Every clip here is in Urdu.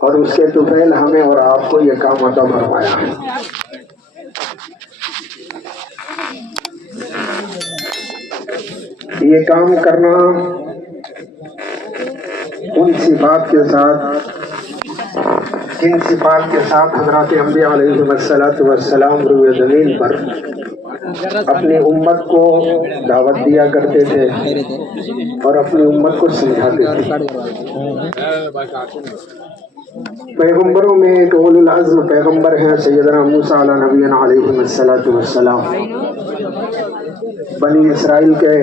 اور اس کے طفیل ہمیں اور آپ کو یہ کام عطا فرمایا ہے۔ یہ کام کرنا ان صفات کے ساتھ جن صفات کے ساتھ حضرات انبیاء علیہ السلام روئے زمین پر اپنی امت کو دعوت دیا کرتے تھے اور اپنی امت کو سمجھاتے تھے۔ پیغمبروں میں ایک اولو العزم پیغمبر ہیں سیدنا موسیٰ علیہ نبینا علیہ السلام، بنی اسرائیل کے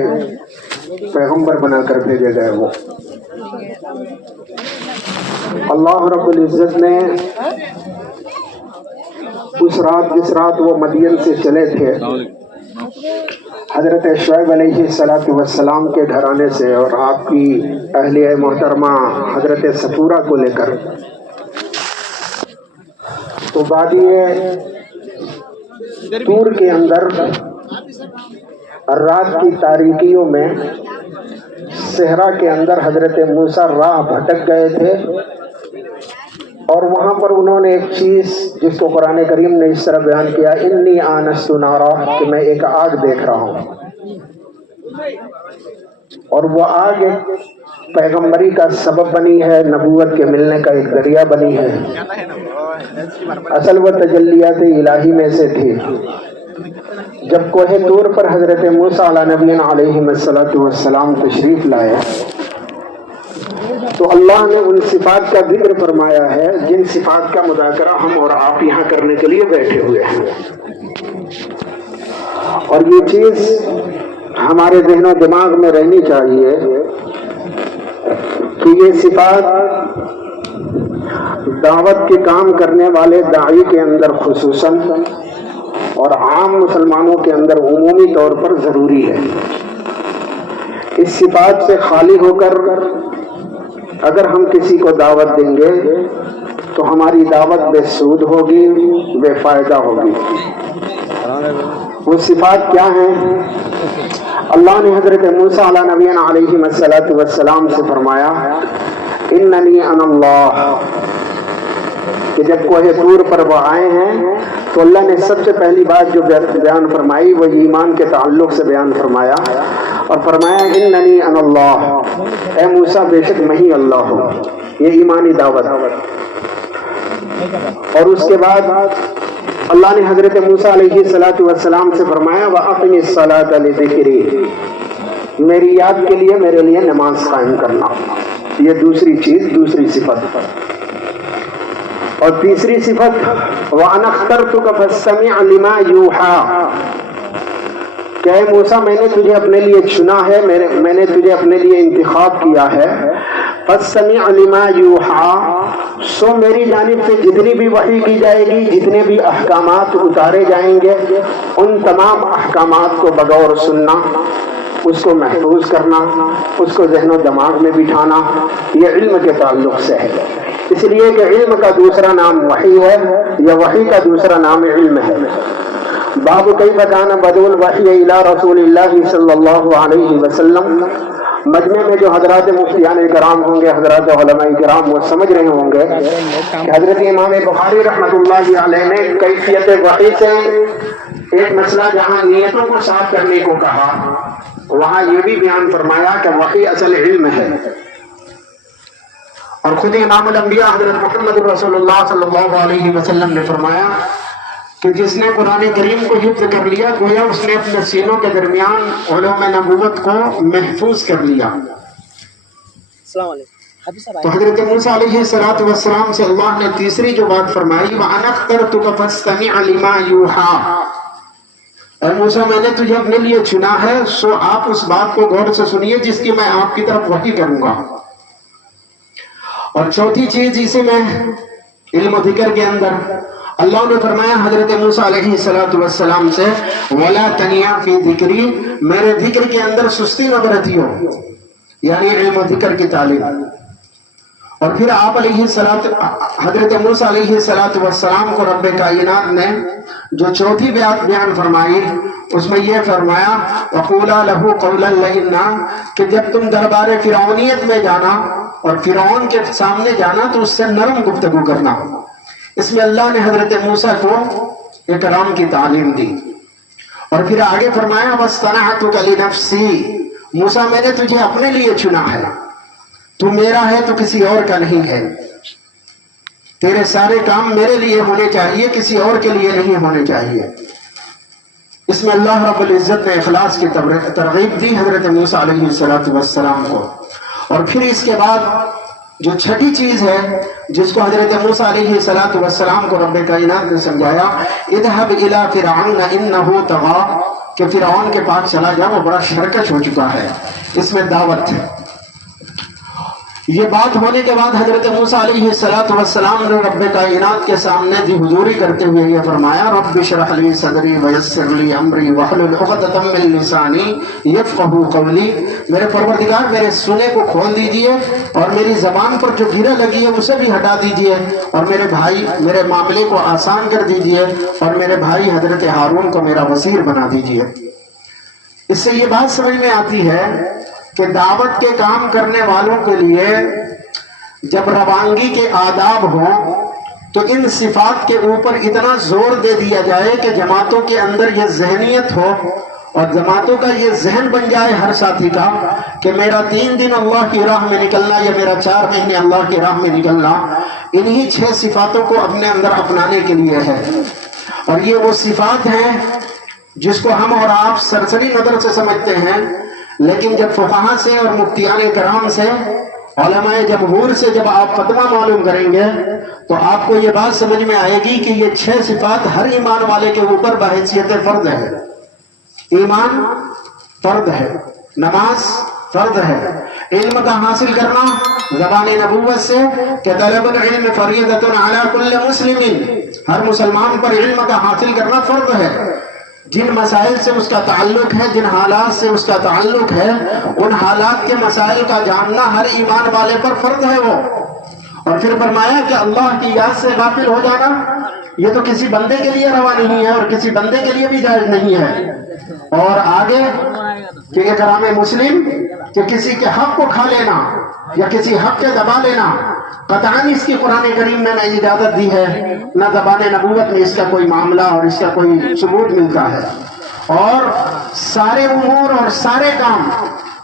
پیغمبر بنا کر بھیجے گئے۔ وہ اللہ رب العزت نے اس رات جس رات وہ مدین سے چلے تھے حضرت شعیب علیہ السلام کے گھرانے سے اور آپ کی اہلیہ محترمہ حضرت صفورہ کو لے کر، تو وادی طور کے اندر رات کی تاریکیوں میں صحرا کے اندر حضرت موسیٰ راہ بھٹک گئے تھے، اور وہاں پر انہوں نے ایک چیز جس کو قرآن کریم نے اس طرح بیان کیا، انی آنست نارا، کہ میں ایک آگ دیکھ رہا ہوں، اور وہ آگ ایک پیغمبری کا سبب بنی ہے، نبوت کے ملنے کا ایک ذریعہ بنی ہے، اصل وہ تجلیات الہی میں سے تھی۔ جب کوہ طور پر حضرت موسیٰ علیہ نبینا علیہ السلام تشریف لائے تو اللہ نے ان صفات کا ذکر فرمایا ہے جن صفات کا مذاکرہ ہم اور آپ یہاں کرنے کے لیے بیٹھے ہوئے ہیں، اور یہ چیز ہمارے ذہن و دماغ میں رہنی چاہیے کہ یہ صفات دعوت کے کام کرنے والے داعی کے اندر خصوصاً اور عام مسلمانوں کے اندر عمومی طور پر ضروری ہے۔ اس صفات سے خالی ہو کر اگر ہم کسی کو دعوت دیں گے تو ہماری دعوت بے سود ہوگی، بے فائدہ ہوگی۔ وہ صفات کیا ہیں؟ اللہ نے حضرت موسیٰ علیہ نبینا علیہ السلام سے فرمایا اننی انا اللہ، کہ جب کوہ طور پر وہ آئے ہیں تو اللہ نے سب سے پہلی بات جو بیان فرمائی وہ ایمان کے تعلق سے بیان فرمایا، اور فرمایا اننی انا اللہ، اے موسیٰ بے شک میں ہی اللہ ہوں۔ یہ ایمانی دعوت۔ اور اس کے بعد اللہ نے حضرت موسیٰ علیہ السلام سے فرمایا وَأَقِمِ الصَّلَاةَ لِذِكْرِي، میری یاد کے لیے میرے لیے نماز قائم کرنا۔ یہ دوسری چیز، دوسری صفت۔ اور تیسری صفت وَأَنَا اخْتَرْتُكَ فَاسْتَمِعْ لِمَا يُوحَىٰ، کہ اے موسیٰ میں نے تجھے اپنے لیے چنا ہے، میں نے تجھے اپنے لیے انتخاب کیا ہے، فَاسْتَمِعْ لِمَا يُوحَىٰ، سو میری جانب سے جتنی بھی وحی کی جائے گی، جتنے بھی احکامات اتارے جائیں گے، ان تمام احکامات کو بغور سننا، اس کو محفوظ کرنا، اس کو ذہن و دماغ میں بٹھانا، یہ علم کے تعلق سے ہے۔ اس لیے کہ علم کا دوسرا نام وحی ہے، یا وحی کا دوسرا نام علم ہے۔ باب کیف کان بدء الوحی الی رسول اللہ صلی اللہ علیہ وسلم، مجمع میں جو حضرات مفتیان کرام ہوں گے، حضرات علماء کرام، وہ سمجھ رہے ہوں گے کہ حضرت امام بخاری رحمۃ اللہ علیہ نے کیفیت وحی سے ایک مسئلہ جہاں نیتوں کو صاف کرنے کو کہا، وہاں یہ بھی بیان فرمایا کہ وحی اصل علم ہے۔ اور خود امام الانبیاء حضرت محمد رسول اللہ صلی اللہ علیہ وسلم نے فرمایا کہ جس نے قرآن کریم کو حفظ کر لیا گویا اس نے اپنے سینوں کے درمیان علوم نبوت کو محفوظ کر لیا۔ تو حضرت موسیٰ علیہ السلام سے اللہ نے تیسری جو بات فرمائی وَأَنَا اخْتَرْتُكَ فَاسْتَمِعْ لِمَا يُوحَىٰ، اے موسیٰ میں نے تجھے اپنے لیے چنا ہے، سو آپ اس بات کو غور سے سنیے جس کی میں آپ کی طرف وحی کروں گا۔ اور چوتھی چیز اسی میں علم و ذکر کے اندر اللہ نے فرمایا حضرت موسیٰ علیہ السلام سے وَلَا تَنِيَا فِي ذِكْرِي، میرے ذکر کے اندر سستی نہ برتی ہو، یعنی علم و ذکر کی تعلیم۔ اور پھر آپ حضرت موسیٰ علیہ السلام کو رب کائنات نے جو چوتھی بات بیان فرمائی اس میں یہ فرمایا وَقُولَا لَهُ قَوْلًا لَيِّنًا، کہ جب تم دربار فرعونیت میں جانا اور فرعون کے سامنے جانا تو اس سے نرم گفتگو کرنا۔ اس میں اللہ نے حضرت موسیٰ کو اکرام کی تعلیم دی، اور پھر آگے فرمایا وَاصْطَنَعْتُكَ لِنَفْسِي، موسیٰ میں نے تجھے اپنے لیے چنا ہے، تو میرا ہے تو کسی اور کا نہیں ہے، تیرے سارے کام میرے لیے ہونے چاہیے، کسی اور کے لیے نہیں ہونے چاہیے۔ اس میں اللہ رب العزت نے اخلاص کی ترغیب دی حضرت موسیٰ علیہ السلام کو۔ اور پھر اس کے بعد جو چھٹی چیز ہے جس کو حضرت موسیٰ علیہ السلام کو رب کائنات نے سمجھایا، اذهب الى فرعون انه طغى، کہ فرعون کے پاس چلا جا، وہ بڑا شرکش ہو چکا ہے۔ اس میں دعوت ہے۔ یہ بات ہونے کے بعد حضرت موسیٰ علیہ السلام نے رب کائنات کے سامنے دی حضوری کرتے ہوئے یہ فرمایا، رب اشرح لی صدری ویسر لی امری واحلل عقدۃ من لسانی یفقہوا قولی، میرے پروردگار میرے سنے کو کھول دیجئے، اور میری زبان پر جو گرہ لگی ہے اسے بھی ہٹا دیجئے، اور میرے بھائی میرے معاملے کو آسان کر دیجئے، اور میرے بھائی حضرت ہارون کو میرا وزیر بنا دیجئے۔ اس سے یہ بات سمجھ میں آتی ہے کہ دعوت کے کام کرنے والوں کے لیے جب روانگی کے آداب ہوں تو ان صفات کے اوپر اتنا زور دے دیا جائے کہ جماعتوں کے اندر یہ ذہنیت ہو، اور جماعتوں کا یہ ذہن بن جائے ہر ساتھی کا کہ میرا 3 دن اللہ کی راہ میں نکلنا یا میرا 4 مہینے اللہ کی راہ میں نکلنا انہی 6 صفاتوں کو اپنے اندر اپنانے کے لیے ہے۔ اور یہ وہ صفات ہیں جس کو ہم اور آپ سرسری نظر سے سمجھتے ہیں، لیکن جب فقہا سے اور مفتیان کرام سے، علماء جمہور سے جب آپ فتویٰ معلوم کریں گے تو آپ کو یہ بات سمجھ میں آئے گی کہ یہ 6 صفات ہر ایمان والے کے اوپر بحیثیت فرض ہے۔ ایمان فرض ہے، نماز فرض ہے، علم کا حاصل کرنا زبان نبوت سے کہ طلب العلم فریضۃ علی کل مسلم، ہر مسلمان پر علم کا حاصل کرنا فرض ہے۔ جن مسائل سے اس کا تعلق ہے، جن حالات سے اس کا تعلق ہے، ان حالات کے مسائل کا جاننا ہر ایمان والے پر فرض ہے وہ۔ اور پھر فرمایا کہ اللہ کی یاد سے غافل ہو جانا یہ تو کسی بندے کے لیے روا نہیں ہے، اور کسی بندے کے لیے بھی جائز نہیں ہے۔ اور آگے کہ اکرام مسلم کہ کسی کے حق کو کھا لینا یا کسی حق کے دبا لینا قطعاً اس کی قرآن کریم نے نہ اجازت دی ہے، نہ زبان نبوت میں اس کا کوئی معاملہ اور اس کا کوئی ثبوت ملتا ہے۔ اور سارے امور اور سارے کام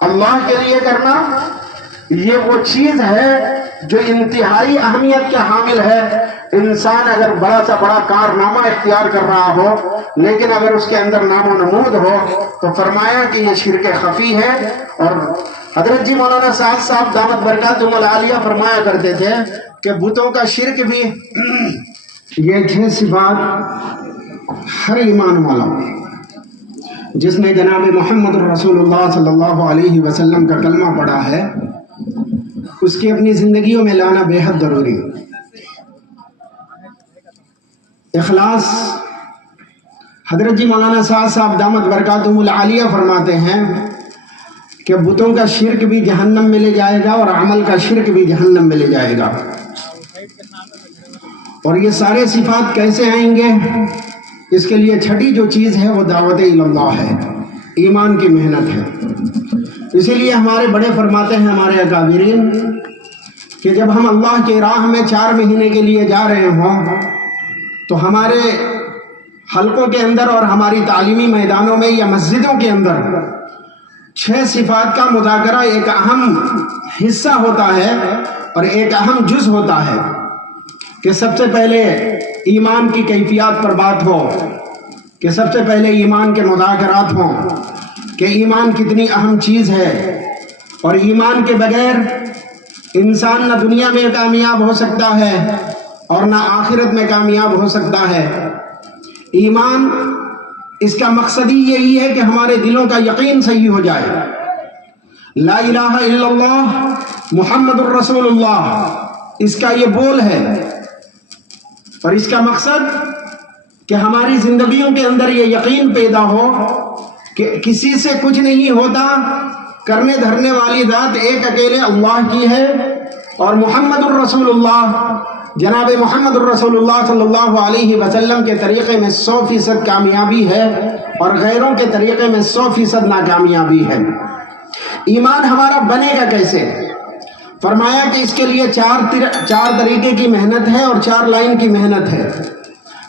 اللہ کے لیے کرنا یہ وہ چیز ہے جو انتہائی اہمیت کے حامل ہے۔ انسان اگر بڑا سا بڑا کارنامہ اختیار کر رہا ہو لیکن اگر اس کے اندر نام و نمود ہو تو فرمایا کہ یہ شرک خفی ہے۔ اور حضرت جی مولانا سعد صاحب دامت برکاتہم العالیہ فرمایا کرتے تھے کہ بتوں کا شرک بھی یہ 6 صفات ہر ایمان والا جس نے جناب محمد رسول اللہ صلی اللہ علیہ وسلم کا کلمہ پڑھا ہے اس کی اپنی زندگیوں میں لانا بے حد ضروری۔ اخلاص، حضرت جی مولانا سعد صاحب دامت برکاتہم العالیہ فرماتے ہیں کہ بتوں کا شرک بھی جہنم میں لے جائے گا اور عمل کا شرک بھی جہنم میں لے جائے گا۔ اور یہ سارے صفات کیسے آئیں گے؟ اس کے لیے چھٹی جو چیز ہے وہ دعوت اللہ ہے، ایمان کی محنت ہے۔ اسی لیے ہمارے بڑے فرماتے ہیں ہمارے اکابرین کہ جب ہم اللہ کے راہ میں 4 مہینے کے لیے جا رہے ہوں تو ہمارے حلقوں کے اندر اور ہماری تعلیمی میدانوں میں یا مسجدوں کے اندر 6 صفات کا مذاکرہ ایک اہم حصہ ہوتا ہے اور ایک اہم جز ہوتا ہے کہ سب سے پہلے ایمان کی کیفیات پر بات ہو، کہ سب سے پہلے ایمان کے مذاکرات ہوں کہ ایمان کتنی اہم چیز ہے، اور ایمان کے بغیر انسان نہ دنیا میں کامیاب ہو سکتا ہے اور نہ آخرت میں کامیاب ہو سکتا ہے۔ ایمان اس کا مقصد ہی یہی ہے کہ ہمارے دلوں کا یقین صحیح ہو جائے، لا الہ الا اللہ محمد الرسول اللہ اس کا یہ بول ہے، اور اس کا مقصد کہ ہماری زندگیوں کے اندر یہ یقین پیدا ہو کہ کسی سے کچھ نہیں ہوتا، کرنے دھرنے والی ذات ایک اکیلے اللہ کی ہے، اور محمد الرسول اللہ جناب محمد الرسول اللہ صلی اللہ علیہ وسلم کے طریقے میں 100% کامیابی ہے اور غیروں کے طریقے میں 100% ناکامیابی ہے۔ ایمان ہمارا بنے گا کیسے؟ فرمایا کہ اس کے لیے چار طریقے کی محنت ہے اور 4 لائن کی محنت ہے۔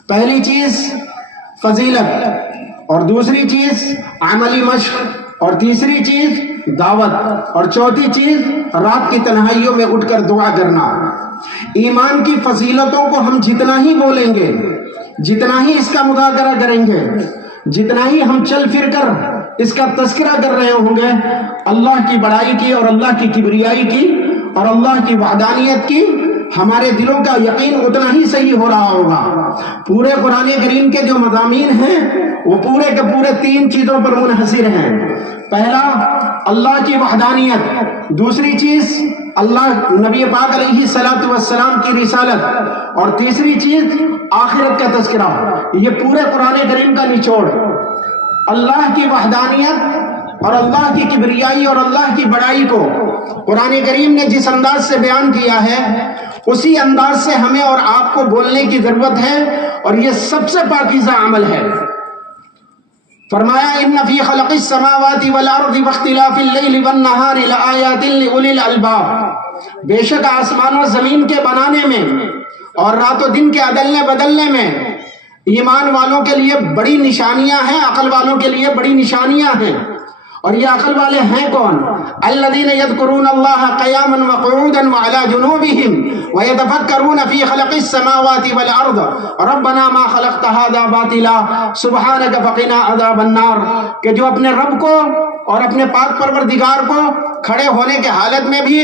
پہلی چیز فضیلت، اور دوسری چیز عملی مشق، اور تیسری چیز دعوت، اور چوتھی چیز رات کی تنہائیوں میں اٹھ کر دعا کرنا۔ ایمان کی فضیلتوں کو ہم جتنا ہی بولیں گے، جتنا ہی اس کا مذاکرہ کریں گے، جتنا ہی ہم چل پھر کر اس کا تذکرہ کر رہے ہوں گے، اللہ کی بڑائی کی اور اللہ کی کبریائی کی اور اللہ کی وحدانیت کی ہمارے دلوں کا یقین اتنا ہی صحیح ہو رہا ہوگا۔ پورے قرآن کریم کے جو مضامین ہیں وہ پورے کے پورے 3 چیزوں پر منحصر ہیں۔ پہلا اللہ کی وحدانیت، دوسری چیز اللہ نبی پاک علیہ الصلوۃ والسلام کی رسالت، اور تیسری چیز آخرت کا تذکرہ۔ یہ پورے قرآن کریم کا نچوڑ اللہ کی وحدانیت اور اللہ کی کبریائی اور اللہ کی بڑائی کو قرآن کریم نے جس انداز سے بیان کیا ہے اسی انداز سے ہمیں اور آپ کو بولنے کی ضرورت ہے، اور یہ سب سے پاکیزہ عمل ہے۔ فرمایا ان فی خلق السماوات والارض واختلاف اللیل والنہار لآیات لأولی الالباب، بے شک آسمان و زمین کے بنانے میں اور رات و دن کے عدلنے بدلنے میں ایمان والوں کے لیے بڑی نشانیاں ہیں، عقل والوں کے لیے بڑی نشانیاں ہیں۔ اور یہ عقل والے ہیں کون؟ الذین یذکرون اللہ قیاما وقعودا وعلی جنوبہم ویتفکرون فی خلق السماوات والارض ربنا ما خلقت ھذا باطلا سبحانک فقنا عذاب النار، کہ جو اپنے رب کو اور اپنے پاک پروردگار کو کھڑے ہونے کے حالت میں بھی،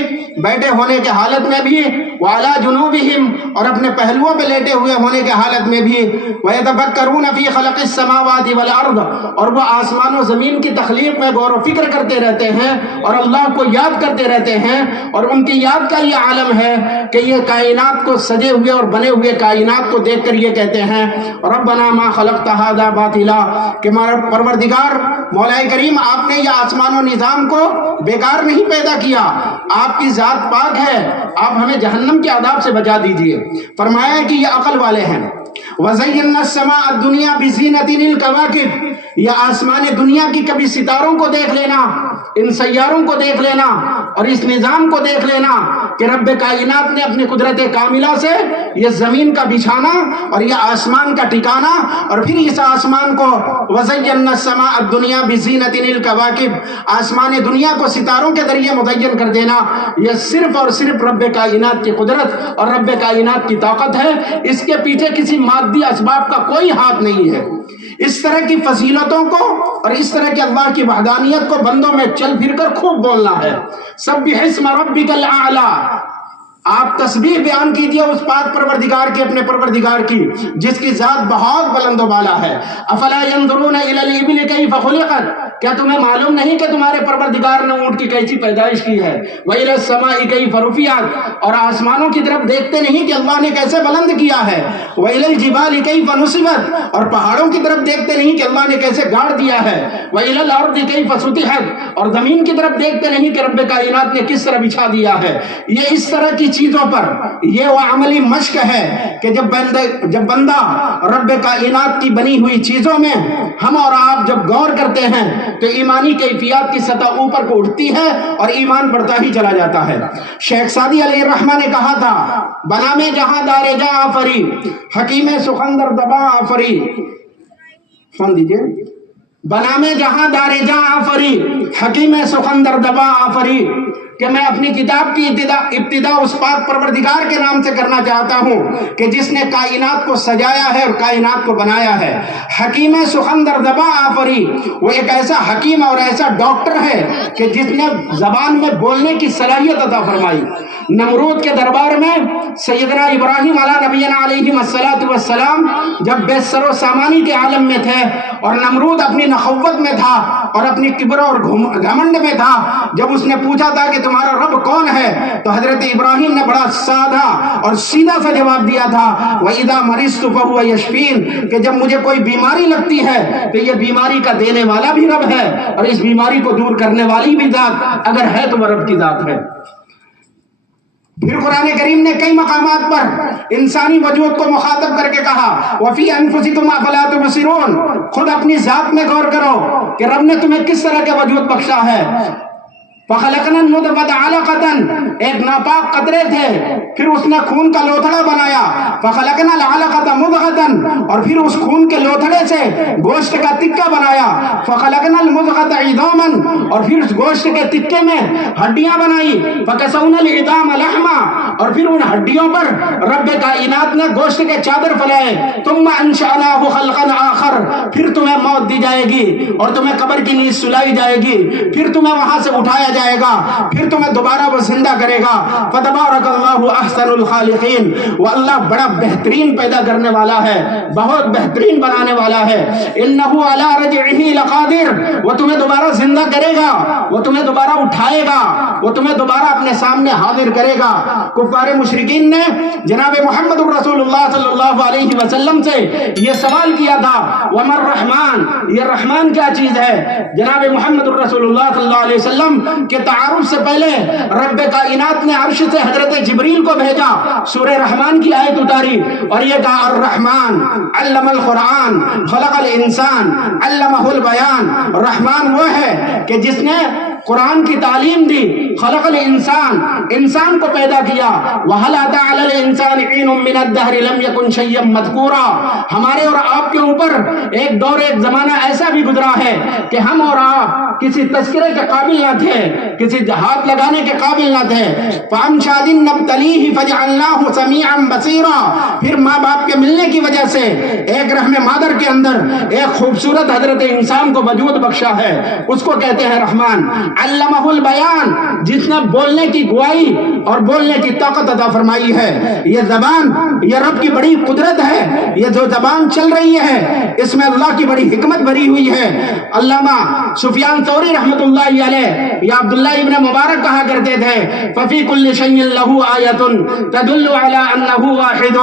بیٹھے ہونے کے حالت میں بھی، وعلی جنوبہم اور اپنے پہلوؤں پہ لیٹے ہوئے ہونے کے حالت میں بھی، ویتفکرون فی خلق السماوات والارض، اور وہ آسمان و زمین کی تخلیق میں غور و فکر کرتے رہتے ہیں اور اللہ کو یاد کرتے رہتے ہیں، اور ان کی یاد کا یہ عالم ہے کہ یہ کائنات کو سجے ہوئے اور بنے ہوئے کائنات کو دیکھ کر یہ کہتے ہیں ربنا ما خلقت ھذا باطلا، کہ ہمارا پروردگار مولا کریم آپ نے یہ آسمان و نظام کو بیکار نہیں پیدا کیا، آپ کی ذات پاک ہے، آپ ہمیں جہنم کے عذاب سے بچا دیجئے۔ فرمایا کہ یہ عقل والے ہیں۔ وَزَيَّنَّا السَّمَاءَ الدُّنْيَا بِزِينَةٍ الْكَوَاكِبِ، یہ آسمان دنیا کی کبھی ستاروں کو دیکھ لینا، ان سیاروں کو دیکھ لینا اور اس نظام کو دیکھ لینا کہ رب کائنات نے اپنی قدرت کاملہ سے یہ زمین کا بچھانا اور یہ آسمان کا ٹھکانا، اور پھر اس آسمان کو وَزَيَّنَّا السَّمَاءَ الدُّنْيَا بِزِينَةٍ الْكَوَاكِبِ، آسمان دنیا کو ستاروں کے ذریعے مزین کر دینا، یہ صرف اور صرف رب کائنات کی قدرت اور رب کائنات کی طاقت ہے، اس کے پیچھے کسی مادی اسباب کا کوئی ہاتھ نہیں ہے۔ اس طرح کی فضیلتوں کو اور اس طرح کی اللہ کی وحدانیت کو بندوں میں چل پھر کر خوب بولنا ہے۔ سبح اسم ربک الاعلی، آپ تسبیح بیان کیجئے اس پاک پروردگار کی، اپنے پروردگار کی جس کی ذات بہت بلند و بالا ہے۔ افلا ينظرون الى الابل کیف خلقت، کیا تمہیں معلوم نہیں کہ تمہارے پروردگار نے اونٹ کی کیسی پیدائش کی ہے؟ وَإِلَى السَّمَاءِ كَيْفَ رُفِعَتْ، اور آسمانوں کی طرف دیکھتے نہیں کہ اللہ نے کیسے بلند کیا ہے؟ وَإِلَى الْجِبَالِ كَيْفَ نُصِبَتْ، اور پہاڑوں کی طرف دیکھتے نہیں کہ اللہ نے کیسے گاڑ دیا ہے؟ وَإِلَى الْأَرْضِ كَيْفَ سُطِحَتْ، اور زمین کی طرف دیکھتے نہیں کہ رب کائنات نے کس طرح بچھا دیا ہے۔ یہ اس طرح کی چیزوں پر یہ وہ عملی مشق ہے کہ جب بندہ رب کائنات کی بنی ہوئی چیزوں میں ہم اور آپ جب غور کرتے ہیں تو ایمانی کیفیات کی سطح اوپر کو اٹھتی ہے اور ایمان بڑھتا ہی چلا جاتا ہے۔ شیخ سعدی علیہ الرحمہ نے کہا تھا بنا میں جہاں دار جاں آفری، حکیم سخندر دباں آفری، سن دیجئے، بنا میں جہاں دار جاں آفری، حکیم سخندر دباں آفری، کہ میں اپنی کتاب کی ابتدا اس پاک پروردگار کے نام سے کرنا چاہتا ہوں کہ جس نے کائنات کو سجایا ہے اور کائنات کو بنایا ہے۔ حکیم سخندر زباں آفری، وہ ایک ایسا حکیم اور ایسا ڈاکٹر ہے کہ جس نے زبان میں بولنے کی صلاحیت عطا فرمائی۔ نمرود کے دربار میں سیدنا ابراہیم علیہ نبینا علیہ السلام جب بے سر و سامانی کے عالم میں تھے اور نمرود اپنی نخوت میں تھا اور اپنی کبر اور گھمنڈ میں تھا، جب اس نے پوچھا تھا کہ تمہارا رب کون ہے تو حضرت ابراہیم نے بڑا سادہ اور سیدھا سا جواب دیا تھا وَإِذَا مَرِضْتُ فَهُوَ يَشْفِينِ، کہ جب مجھے کوئی بیماری لگتی ہے تو یہ بیماری کا دینے والا بھی رب ہے اور اس بیماری کو دور کرنے والی بھی ذات اگر ہے تو وہ رب کی ذات ہے۔ پھر قرآن کریم نے کئی مقامات پر انسانی وجود کو مخاطب کر کے کہا وَفِي أَنفُسِكُمْ أَفَلَا تُبْصِرُونَ، خود اپنی ذات میں غور کرو کہ رب نے تمہیں کس طرح کے وجود بخشا ہے۔ فخلقنا النطفة علقة، ایک ناپاک قطرے تھے، پھر اس نے خون کا لوتھڑا بنایا، فخلقنا العلقة مضغة، اور پھر اس خون کے لوتھڑے سے گوشت کا تکہ بنایا، فخلقنا المضغة عظاما، اور پھر اس گوشت کے تکے میں ہڈیاں بنائی، فکسونا العظام لحما، اور پھر ان ہڈیوں پر رب کائنات نے گوشت کے چادر پھیلائے، ثم انشأناه خلقا آخر، پھر تمہیں موت دی جائے گی اور تمہیں قبر کی نیند سلائی جائے گی، پھر تمہیں وہاں سے اٹھایا جائے گا، پھر تمہیں دوبارہ وہ زندہ کرے گا، فتبارک اللہ احسن الخالقین، وہ اللہ بڑا بہترین پیدا کرنے والا ہے، بہت بہترین بنانے والا ہے، انہ علی رجعہ لقادر، وہ تمہیں دوبارہ زندہ کرے گا، وہ تمہیں دوبارہ اٹھائے گا، وہ تمہیں دوبارہ اپنے سامنے حاضر کرے گا۔ کفار مشرکین نے جناب محمد الرسول اللہ صلی اللہ علیہ وسلم سے یہ سوال کیا تھا، وما الرحمن، یہ رحمان کیا چیز ہے؟ جناب محمد الرسول اللہ صلی اللہ علیہ وسلم کے تعارف سے پہلے رب کائنات نے عرش سے حضرت جبریل کو بھیجا، سورہ رحمان کی آیت اتاری اور یہ کہا الرحمن علم القرآن خلق الانسان علمہ البیان، رحمان وہ ہے کہ جس نے قرآن کی تعلیم دی، خلق الانسان، انسان کو پیدا کیا، وَهَلْ أَتَىٰ عَلَى الْإِنسَانِ حِينٌ مِّنَ الدَّهْرِ لَمْ يَكُنْ شَيْئًا مَّذْكُورًا، ہمارے اور آپ کے اوپر ایک دور ایک زمانہ ایسا بھی گزرا ہے کہ ہم اور آپ کسی تذکرے کے قابل نہ تھے، کسی ہاتھ لگانے کے قابل نہ تھے، فَأَمْشَادٍ نَبْتَلِيهِ فَجَعَلْنَاهُ سَمِيعًا بَصِيرًا، پھر ماں باپ کے ملنے کی وجہ سے ایک رحم مادر کے اندر ایک خوبصورت حضرت انسان کو وجود بخشا ہے، اس کو کہتے ہیں رحمان۔ علمہ البیان، جس نے بولنے کی گواہی اور بولنے کی طاقت عطا فرمائی ہے، یہ زبان یہ رب کی بڑی قدرت ہے، یہ جو زبان چل رہی ہے اس میں اللہ کی بڑی حکمت بھری ہوئی ہے۔ علامہ سفیان ثوری رحمۃ اللہ علیہ یا عبداللہ ابن مبارک کہا کرتے تھے ففی کل شیء لہ آیۃ تدل علی انہ واحد،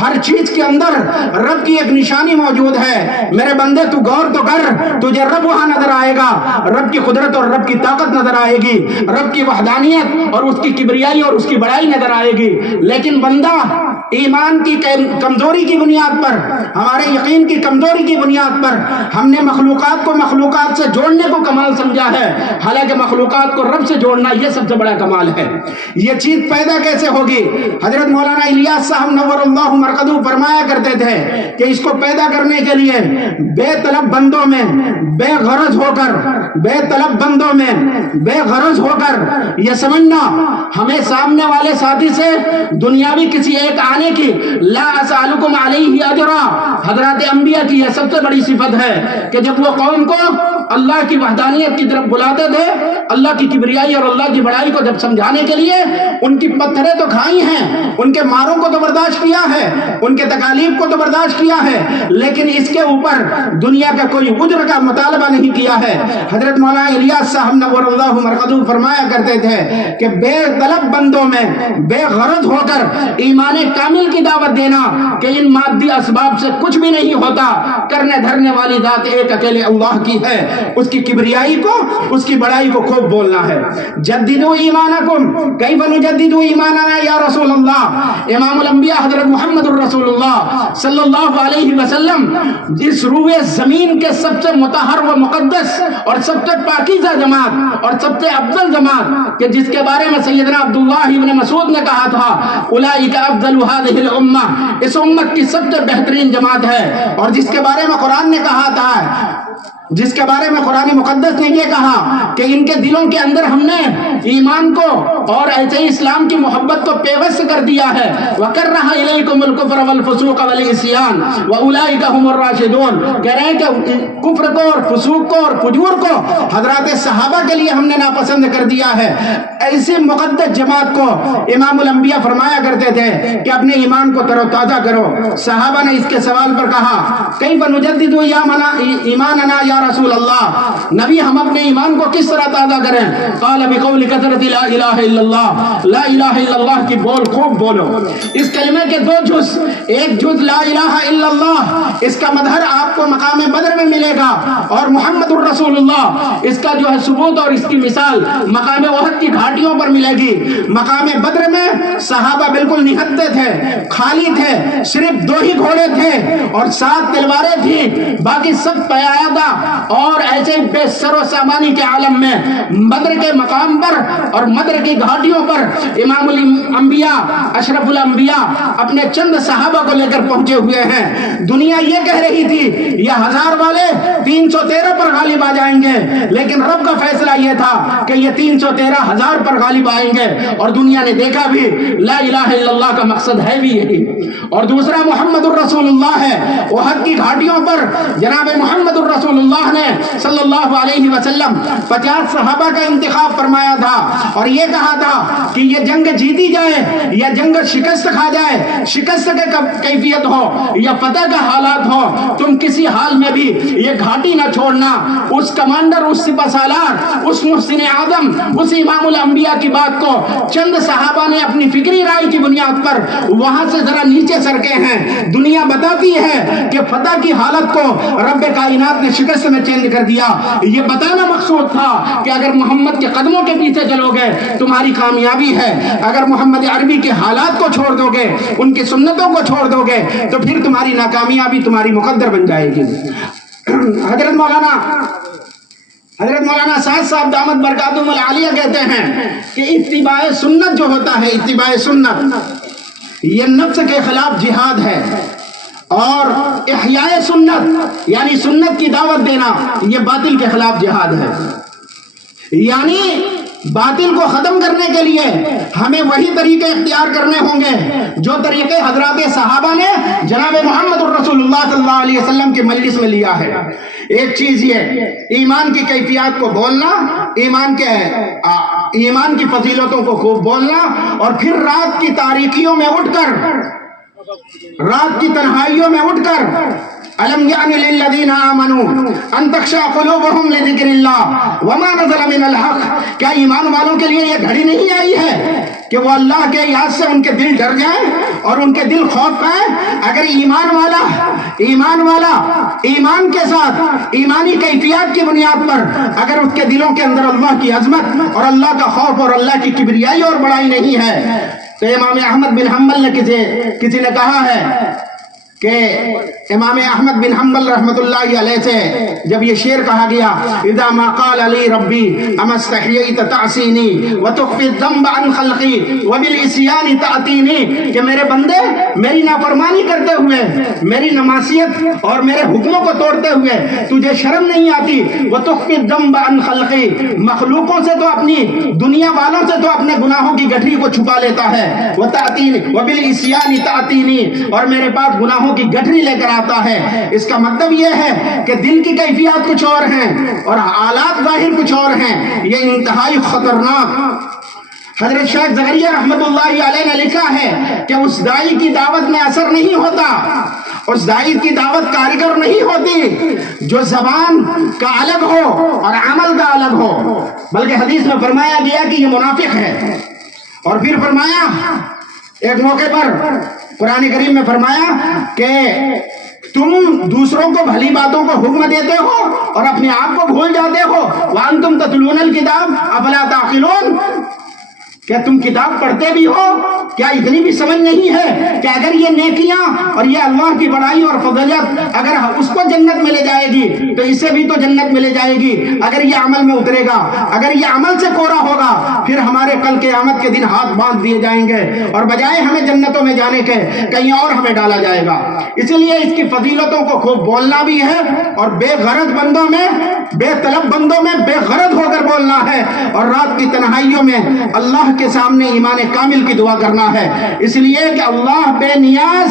ہر چیز کے اندر رب کی ایک نشانی موجود ہے، میرے بندے تو غور تو کر، تجھے رب وہاں نظر آئے گا، رب کی قدرت اور رب کی طاقت نظر آئے گی، رب کی وحدانیت اور اس کی کبریائی اور اس کی بڑائی نظر آئے گی، لیکن بندہ ایمان کی کمزوری کی بنیاد پر، ہمارے یقین کی کمزوری کی بنیاد پر ہم نے مخلوقات کو مخلوقات سے جوڑنے کو کمال سمجھا ہے، حالانکہ مخلوقات کو رب سے جوڑنا یہ سب سے بڑا کمال ہے۔ یہ چیز پیدا کیسے ہوگی؟ حضرت مولانا الیاس صاحب نور اللہ مرقدہ فرمایا کرتے تھے کہ اس کو پیدا کرنے کے لیے بے طلب بندوں میں بے غرض ہو کر، بے طلب بندوں میں بے غرض ہو کر یہ سمجھنا ہمیں سامنے والے ساتھی سے دنیاوی کسی ایک آنے کی لا اسالکم علیہ اجرا، حضرات انبیاء کی یہ سب سے بڑی صفت ہے کہ جب وہ قوم کو اللہ کی وحدانیت کی طرف بلاتے تھے، اللہ کی کبریائی اور اللہ کی بڑائی کو جب سمجھانے کے لیے ان کی پتھریں تو کھائی ہیں، ان کے ماروں کو تو برداشت کیا ہے، ان کے تکالیف کو تو برداشت کیا ہے، لیکن اس کے اوپر دنیا کا کوئی اجر کا مطالبہ نہیں کیا ہے۔ حضرت مولانا الیاس صاحب نور اللہ مرقدہ فرمایا کرتے تھے کہ بے طلب بندوں میں بے غرض ہو کر ایمان کامل کی دعوت دینا کہ ان مادی اسباب سے کچھ بھی نہیں ہوتا، کرنے دھرنے والی ذات ایک اکیلے اللہ کی ہے، اس کی کبریائی کو اس کی بڑائی کو خوب بولنا ہے۔ جددوا ایمانکم کیف نجدد ایماننا یا رسول اللہ، امام الانبیاء حضرت محمد الرسول اللہ صلی اللہ علیہ وسلم جس روئے زمین کے سب سے مطہر و مقدس اور سب سے پاکیزہ جماعت اور سب سے افضل جماعت کہ جس کے بارے میں سیدنا عبداللہ ابن مسعود نے کہا تھا اولئک افضل هذه الامہ، اس امت کی سب سے بہترین جماعت ہے، اور جس کے بارے میں قرآن نے کہا تھا، جس کے بارے میں قرآن مقدس نے یہ کہا کہ ان کے دلوں کے اندر ہم نے ایمان کو اور ایسے اسلام کی محبت کو پیوست کر دیا ہے، وَكَرَّهَ إِلَيْكُمُ الْكُفْرَ وَالْفُسُوقَ وَالْعِصْيَانَ وَأُولَئِكَ هُمُ الرَّاشِدُونَ، کہہ رہے ہیں کہ کفر کو اور فسوق کو اور فجور کو حضرات صحابہ کے لیے ہم نے ناپسند کر دیا ہے۔ ایسی مقدس جماعت کو امام الانبیاء فرمایا کرتے تھے کہ اپنے ایمان کو تر و تازہ کرو۔ صحابہ نے اس کے سوال پر کہا کیف نجدد ایماننا یا رسول اللہ، نبی ہم اپنے ایمان کو کس طرح تازہ کریں؟ قال بقول کثرت لا الہ الا اللہ، لا الہ الا اللہ کی بول خوب بولو۔ اس کلمے کے دو جز، ایک جز لا الہ الا اللہ، اس کا مظہر آپ کو مقام بدر میں ملے گا، اور محمد الرسول اللہ اس کا جو ہے ثبوت اور اس کی مثال مقام احد کی گھاٹیوں پر ملے گی۔ مقام بدر میں صحابہ بالکل نہتے تھے، خالی تھے، صرف 2 ہی گھوڑے تھے اور 7 تلواریں تھیں، باقی سب پیادہ اور ایسے بے سر و سامانی کے عالم میں بدر کے مقام پر اور بدر کی گھاٹیوں پر امام الانبیاء اشرف الانبیاء اپنے چند صحابہ کو لے کر پہنچے ہوئے ہیں۔ دنیا یہ کہہ رہی تھی یہ 1000 والے 313 پر غالب آ جائیں گے، لیکن رب کا فیصلہ یہ تھا کہ یہ 313 1000 پر غالب آئیں گے، اور دنیا نے دیکھا بھی لا الہ الا اللہ کا مقصد ہے بھی یہی۔ اور دوسرا محمد الرسول اللہ ہے۔ احد کی گھاٹیوں پر جناب محمد الرسول اللہ نے صلی اللہ علیہ وسلم 50 صحابہ کا انتخاب فرمایا تھا اور یہ کہا تھا کہ یہ جنگ جیتی جائے یا جنگ شکست کھا جائے، شکست کے کیفیت ہو یا فتح کا حالات ہو، تم کسی حال میں بھی یہ گھاٹی نہ چھوڑنا۔ اس کمانڈر، اس سپہ سالار، اس محسن اعظم، اس امام الانبیاء کی بات کو چند صحابہ نے اپنی فکری رائے کی بنیاد پر وہاں سے ذرا نیچے سرکے ہیں۔ دنیا بتاتی ہے کہ فتح کی حالت کو رب کائنات نے شکست میں چینج کر دیا۔ یہ بتانا مقصود تھا کہ اگر محمد کے قدموں کے پیچھے چلو گے تمہاری کامیابی ہے، اگر محمد عربی کے حالات کو چھوڑ دو گے، ان کی سنتوں کو چھوڑ دو گے، تو پھر تمہاری ناکامیابی تمہاری مقدر بن جائے گی۔ حضرت مولانا سعد صاحب دامت برکاتہم العالیہ کہتے ہیں کہ اتباع سنت جو ہوتا ہے، اتباع سنت یہ نفس کے خلاف جہاد ہے، اور احیاء سنت یعنی سنت کی دعوت دینا یہ باطل کے خلاف جہاد ہے۔ یعنی باطل کو ختم کرنے کے لیے ہمیں وہی طریقے اختیار کرنے ہوں گے جو طریقے حضرات صحابہ نے جناب محمد الرسول اللہ صلی اللہ علیہ وسلم کے مجلس میں لیا ہے۔ ایک چیز یہ ایمان کی کیفیات کو بولنا، ایمان کی فضیلتوں کو خوب بولنا، اور پھر رات کی تاریکیوں میں اٹھ کر، رات کی تنہائیوں میں اٹھ کر ألم يأن للذين آمنوا أن تخشع قلوبهم لذكر الله وما نزل من الحق، کیا ایمان والوں کے لیے یہ گھڑی نہیں آئی ہے کہ وہ اللہ کے یاد سے ان کے دل ڈر جائیں اور ان کے دل خوف پائیں؟ اگر ایمان والا ایمان کے ساتھ ایمانی کیفیات کی بنیاد پر اگر اس کے دلوں کے اندر اللہ کی عظمت اور اللہ کا خوف اور اللہ کی کبریائی اور بڑائی نہیں ہے، تو امام احمد بن حنبل نے کسی نے کہا ہے کہ امام احمد بن حنبل رحمۃ اللہ علیہ سے جب یہ شعر کہا گیا اذا ما قال علی ربی اما استحییت تعصینی وتخفی الذنب عن خلقی وبالعصیان تأتینی، کہ میرے بندے میری نافرمانی کرتے ہوئے، میری نماسیت اور میرے حکموں کو توڑتے ہوئے تجھے شرم نہیں آتی؟ وتخفی الذنب عن خلقی، مخلوقوں سے تو اپنی دنیا والوں سے تو اپنے گناہوں کی گٹھری کو چھپا لیتا ہے، وتأتینی وبالعصیان تأتینی، اور میرے پاس گناہوں کی گٹھری لے کر آتا ہے۔ اس کا مطلب یہ ہے کہ دل کی کیفیات کچھ اور ہیں اور حالات ظاہر کچھ اور ہیں، یہ انتہائی خطرناک۔ حضرت شیخ زکریا رحمت اللہ علیہ نے لکھا ہے کہ اس داعی کی دعوت میں اثر نہیں ہوتا، اس داعی کی دعوت کارگر نہیں ہوتی جو زبان کا الگ ہو اور عمل کا الگ ہو، بلکہ حدیث میں فرمایا گیا کہ یہ منافق ہے۔ اور پھر فرمایا ایک موقع پر قرآن کریم میں فرمایا کہ تم دوسروں کو بھلی باتوں کو حکم دیتے ہو اور اپنے آپ کو بھول جاتے ہو، وَأَنْتُمْ تَتْلُونَ الْكِتَابَ أَفَلَا تَعْقِلُونَ، کیا تم کتاب پڑھتے بھی ہو؟ کیا اتنی بھی سمجھ نہیں ہے کہ اگر یہ نیکیاں اور یہ اللہ کی بڑائی اور فضیلت اگر اس کو جنت میں لے جائے گی تو اسے بھی تو جنت میں لے جائے گی اگر یہ عمل میں اترے گا، اگر یہ عمل سے کوڑا ہوگا پھر ہمارے کل قیامت کے دن ہاتھ باندھ دیے جائیں گے اور بجائے ہمیں جنتوں میں جانے کے کہیں اور ہمیں ڈالا جائے گا۔ اسی لیے اس کی فضیلتوں کو خوب بولنا بھی ہے اور بے غرض بندوں میں، بے طلب بندوں میں بے غرض ہو کر بولنا ہے، اور رات کی تنہائیوں میں اللہ کے سامنے ایمان کامل کی دعا کرنا ہے۔ اس لیے کہ اللہ بے نیاز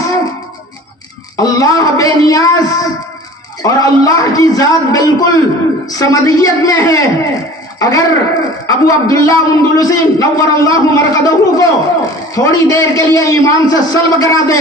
اور اللہ کی ذات بالکل سمدیت میں ہے۔ اگر ابو عبداللہ اندلسی نور اللہ مرقدہ کو تھوڑی دیر کے لیے ایمان سے سلب کرا دے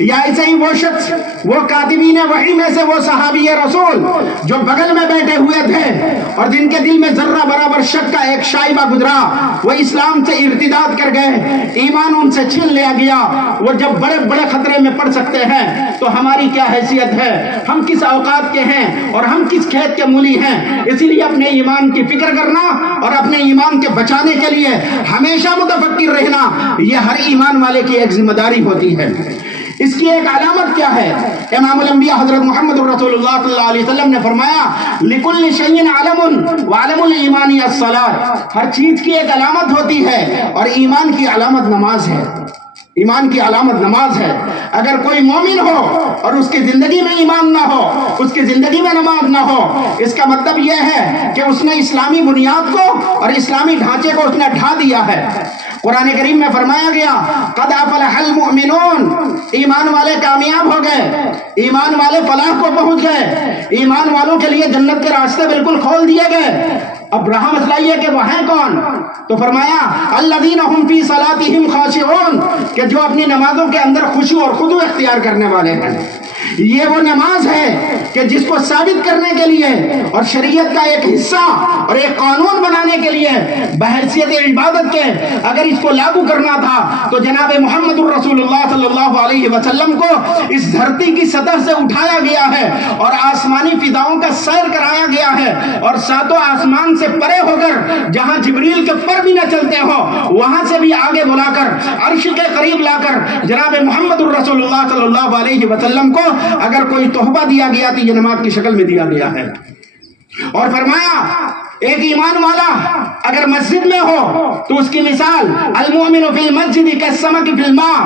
یا ایسے ہی وہ شخص، وہ کاتبین وحی میں سے وہ صحابی رسول جو بغل میں بیٹھے ہوئے تھے اور جن کے دل میں ذرہ برابر شک کا ایک شائبہ گزرا، وہ اسلام سے ارتداد کر گئے، ایمان ان سے چھین لیا گیا، وہ جب بڑے بڑے خطرے میں پڑ سکتے ہیں تو ہماری کیا حیثیت ہے؟ ہم کس اوقات کے ہیں اور ہم کس کھیت کے مولی ہیں؟ اسی لیے اپنے ایمان کی فکر کرنا اور اپنے ایمان کے بچانے کے لیے ہمیشہ متفکر رہنا، یہ ہر ایمان والے کی ایک ذمہ داری ہوتی ہے۔ اس کی ایک علامت کیا ہے؟ امام الانبیاء حضرت محمد رسول اللہ صلی اللہ علیہ وسلم نے فرمایا لِكُلِّ شَيْءٍ عَلَمٌ وَعَلَمُ الْإِيمَانِ الصَّلَاةُ، ہر چیز کی ایک علامت ہوتی ہے اور ایمان کی علامت نماز ہے۔ ایمان کی علامت نماز ہے۔ اگر کوئی مومن ہو اور اس کی زندگی میں ایمان نہ ہو، اس کی زندگی میں نماز نہ ہو، اس کا مطلب یہ ہے کہ اس نے اسلامی بنیاد کو اور اسلامی ڈھانچے کو اس نے ڈھا دیا ہے۔ قرآن کریم میں فرمایا گیا قد افلح المؤمنون، ایمان والے کامیاب ہو گئے، ایمان والے فلاح کو پہنچ گئے، ایمان والوں کے لیے جنت کے راستے بالکل کھول دیے گئے۔ اب رہا مسئلہ یہ کہ وہ ہیں کون؟ تو فرمایا الذین هم فی صلاتہم خاشعون، کہ جو اپنی نمازوں کے اندر خشوع اور خضوع اختیار کرنے والے ہیں۔ یہ وہ نماز ہے کہ جس کو ثابت کرنے کے لیے اور شریعت کا ایک حصہ اور ایک قانون بنانے کے لیے بحیثیت عبادت کے اگر اس کو لاگو کرنا تھا تو جناب محمد الرسول اللہ صلی اللہ علیہ وسلم کو اس دھرتی کی سطح سے اٹھایا گیا ہے اور آسمانی فضاؤں کا سیر کرایا گیا ہے اور ساتوں آسمان سے پرے ہو کر جہاں جبریل کے پر بھی نہ چلتے ہو وہاں سے بھی آگے بلا کر عرش کے قریب لا کر جناب محمد الرسول اللہ صلی اللہ علیہ وسلم کو اگر کوئی تحفہ دیا گیا تو یہ نماز کی شکل میں دیا گیا ہے۔ اور فرمایا ایک ایمان والا اگر مسجد میں ہو تو اس کی مثال المؤمن فی المسجد کالسمک فی الماء،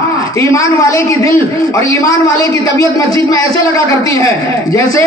ایمان والے کی دل اور ایمان والے کی طبیعت مسجد میں ایسے لگا کرتی ہے جیسے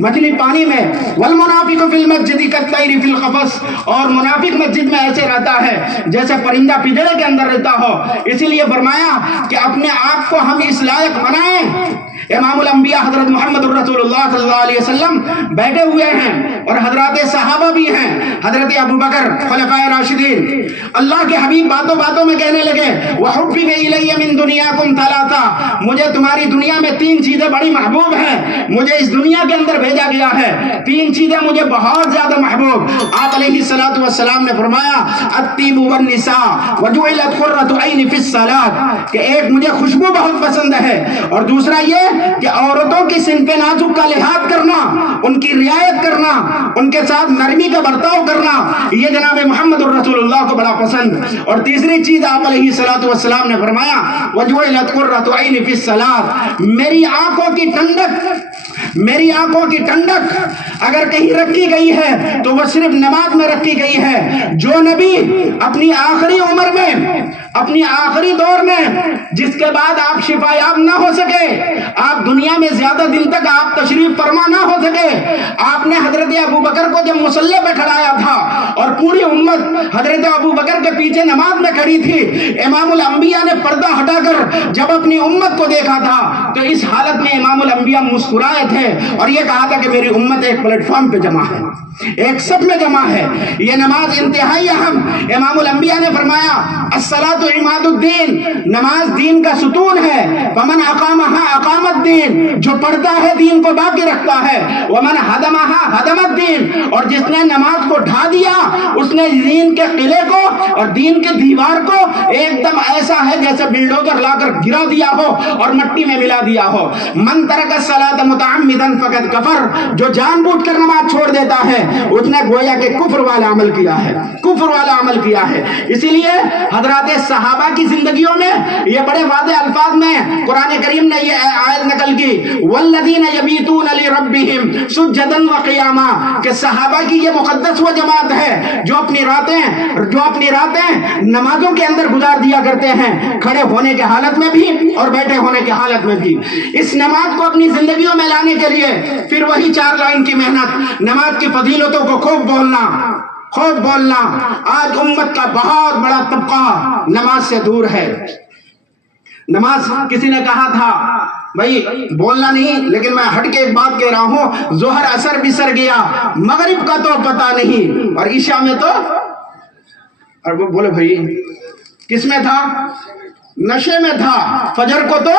مچھلی پانی میں، والمنافق فی المسجد کالطیر فی القفص، اور منافق مسجد میں ایسے رہتا ہے جیسے پرندہ پنجرے کے اندر رہتا ہو۔ اسی لیے فرمایا کہ اپنے آپ کو ہم اس لائق بنائیں۔ امام الانبیاء حضرت محمد الرسول اللہ صلی اللہ علیہ وسلم بیٹھے ہوئے ہیں اور حضرات صحابہ بھی ہیں، حضرت ابو بکر خلفائے راشدین، اللہ کے حبیب باتوں باتوں میں کہنے لگے وَحُبِّبَ إِلَيَّ مِن دُنْيَاكُمْ ثَلَاثَةٌ، مجھے تمہاری دنیا میں تین چیزیں بڑی محبوب ہیں، مجھے اس دنیا کے اندر بھیجا گیا ہے، تین چیزیں مجھے بہت زیادہ محبوب۔ آپ علیہ الصلوۃ والسلام نے فرمایا الطیب والنساء وجعلت قرۃ عین فی الصلاۃ، کہ ایک مجھے خوشبو بہت پسند ہے اور دوسرا یہ کہ عورتوں کی صنف نازک کا لحاظ کرنا، ان کی رعایت کرنا، ان کے ساتھ نرمی کا برتاؤ کرنا، یہ جناب محمد الرسول اللہ کو بڑا پسند۔ اور تیسری چیز آپ علیہ الصلوۃ والسلام نے فرمایا وجعلت قرۃ عین فی الصلاۃ، میری آنکھوں کی ٹھنڈک، میری آنکھوں کی ٹھنڈک اگر کہیں رکھی گئی ہے تو وہ صرف نماز میں رکھی گئی ہے۔ جو نبی اپنی آخری عمر میں، اپنی آخری دور میں، جس کے بعد آپ شفا یاب نہ ہو سکے، آپ دنیا میں زیادہ دن تک آپ تشریف فرما نہ ہو سکے، آپ نے حضرت ابو بکر کو جب مصلی پہ کھڑایا تھا اور پوری امت حضرت ابو بکر کے پیچھے نماز میں کھڑی تھی، امام الانبیاء نے پردہ ہٹا کر جب اپنی امت کو دیکھا تھا تو اس حالت میں امام الانبیاء مسکرائے تھے اور یہ کہا تھا کہ میری امت ایک پلیٹ فارم پہ جمع ہے، ایک سب میں جمع ہے۔ یہ نماز انتہائی اہم، امام الانبیاء نے فرمایا الصلاۃ عماد الدین، نماز دین کا ستون ہے، ومن اقامها اقام الدین، جو پڑھتا ہے دین کو باقی رکھتا ہے، ومن ہدمها ہدم الدین، اور جس نے نماز کو ڈھا دیا اس نے دین کے قلعے کو اور دین کے دیوار کو ایک دم ایسا ہے جیسے بلڈوزر لا کر گرا دیا ہو اور مٹی میں ملا دیا ہو۔ من ترک الصلاۃ متعمدا فقد کفر، جو جان بوجھ کر نماز چھوڑ دیتا ہے اس نے گویا کہ کفر والا عمل کیا ہے، کفر والا عمل کیا ہے۔ اسی لیے حضرات صحابہ کی زندگیوں میں یہ بڑے واضح الفاظ میں قرآن کریم نے یہ آیت نقل کی والذین یبیتون لربہم سجدا وقیاما، کہ صحابہ کی یہ مقدس وہ جماعت ہے جو اپنی راتیں نمازوں کے اندر گزار دیا کرتے ہیں، کھڑے ہونے کے حالت میں بھی اور بیٹھے ہونے کی حالت میں بھی۔ اس نماز کو اپنی زندگیوں میں لانے کے لیے پھر وہی 4 لائن کی محنت، نماز کی فضیلتوں کو خوب بولنا۔ آج امت کا بہت بڑا طبقہ نماز سے دور ہے۔ نماز، کسی نے کہا تھا بھائی بولنا نہیں لیکن میں ہٹ کے ایک بات کہہ رہا ہوں، ظہر اثر بسر گیا، مغرب کا تو پتہ نہیں، اور عشاء میں تو، اور وہ بولے بھائی کس میں تھا؟ نشے میں تھا، فجر کو تو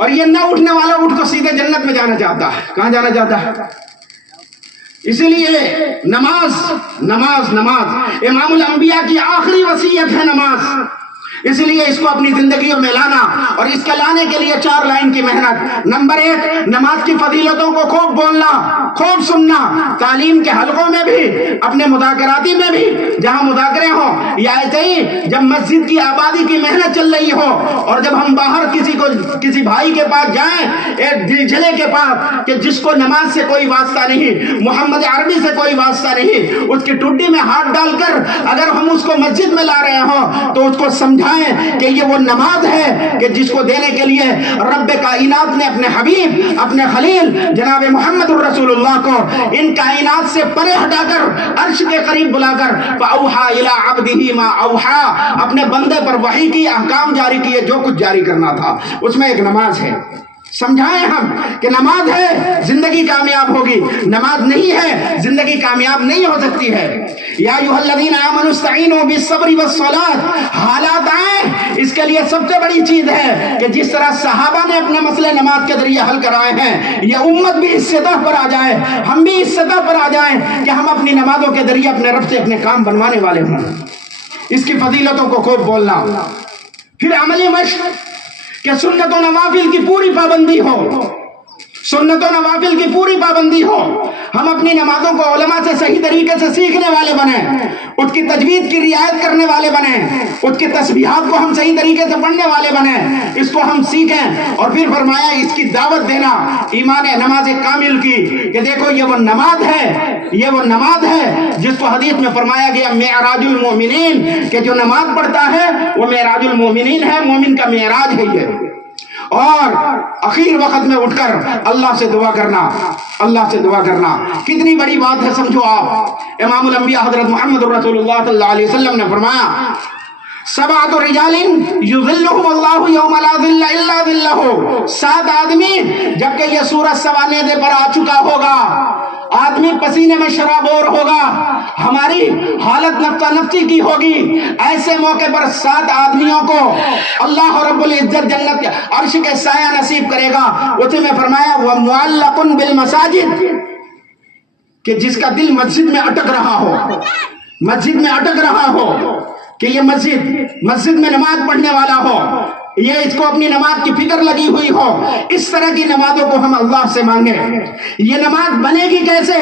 اور یہ نہ اٹھنے والا اٹھ تو سیدھے جنت میں جانا چاہتا ہے. کہاں جانا چاہتا ہے؟ اسی لیے نماز نماز نماز امام الانبیاء کی آخری وصیت ہے نماز. اس لیے اس کو اپنی زندگیوں میں لانا، اور اس کے لانے کے لیے 4 لائن کی محنت. نمبر 1، نماز کی فضیلتوں کو خوب بولنا، خوب سننا، تعلیم کے حلقوں میں بھی، اپنے مذاکراتی میں بھی جہاں مذاکرے ہوں، یا ایسے ہی جب مسجد کی آبادی کی محنت چل رہی ہو، اور جب ہم باہر کسی بھائی کے پاس جائیں، ایک دلجھلے کے پاس کہ جس کو نماز سے کوئی واسطہ نہیں، محمد عربی سے کوئی واسطہ نہیں، اس کی ٹڈی میں ہاتھ ڈال کر اگر ہم اس کو مسجد میں لا رہے ہوں تو اس کو سمجھائیں کہ یہ وہ نماز ہے کہ جس کو دینے کے لیے رب کائنات نے اپنے حبیب، اپنے خلیل جناب محمد الرسول اللہ کو ان کائنات سے پرے ہٹا کر عرش کے قریب بلا کر فَأَوْحَى إِلَىٰ عَبْدِهِ مَا أَوْحَىٰ، اپنے بندے پر وحی کی، احکام جاری کیے، جو کچھ جاری کرنا تھا. اس میں ایک نماز ہے. سمجھائیں ہم کہ نماز ہے زندگی کامیاب ہوگی، نماز نہیں ہے زندگی کامیاب نہیں ہو سکتی ہے. یا ایھا الذین آمنوا استعینوا بالصبر والصلاۃ، حالات آئیں اس کے لیے سب سے بڑی چیز ہے کہ جس طرح صحابہ نے اپنے مسئلے نماز کے ذریعے حل کرائے ہیں، یہ امت بھی اس سطح پر آ جائے، ہم بھی اس سطح پر آ جائیں کہ ہم اپنی نمازوں کے ذریعے اپنے رب سے اپنے کام بنوانے والے ہوں. اس کی فضیلتوں کو خوب بولنا. پھر عملی مشق کہ سنت و نوافل کی پوری پابندی ہو، سنت و نوافل کی پوری پابندی ہو. ہم اپنی نمازوں کو علماء سے صحیح طریقے سے سیکھنے والے بنیں، اس کی تجوید کی رعایت کرنے والے بنیں، اس کی تسبیحات کو ہم صحیح طریقے سے پڑھنے والے بنیں، اس کو ہم سیکھیں. اور پھر فرمایا اس کی دعوت دینا ایمان نماز کامل کی کہ دیکھو یہ وہ نماز ہے، یہ وہ نماز ہے جس کو حدیث میں فرمایا گیا معراج المومنین، کہ جو نماز پڑھتا ہے وہ معراج المومنین ہے، مومن کا معراج ہے یہ. اور اخیر وقت میں اٹھ کر اللہ سے دعا کرنا، اللہ سے دعا کرنا کتنی بڑی بات ہے سمجھو آپ. امام الانبیاء حضرت محمد رسول اللہ صلی اللہ علیہ وسلم نے فرمایا 7 رجال یظلهم اللہ یوم لا ظل الا ظلہ، 7 آدمی جبکہ یہ سورج سوانے پر آ چکا ہوگا، آدمی پسینے میں شرابور ہوگا، ہماری حالت نفسا نفسی کی ہوگی، ایسے موقع پر 7 آدمیوں کو اللہ رب العزت جنت کے عرش کے سایہ نصیب کرے گا. اسی میں فرمایا وَمُعَلَّقٌ بِالْمَسَاجِدِ، کہ جس کا دل مسجد میں اٹک رہا ہو، مسجد میں اٹک رہا ہو، کہ یہ مسجد میں نماز پڑھنے والا ہو، یہ اس کو اپنی نماز کی فکر لگی ہوئی ہو. اس طرح کی نمازوں کو ہم اللہ سے مانگیں. یہ نماز بنے گی کیسے؟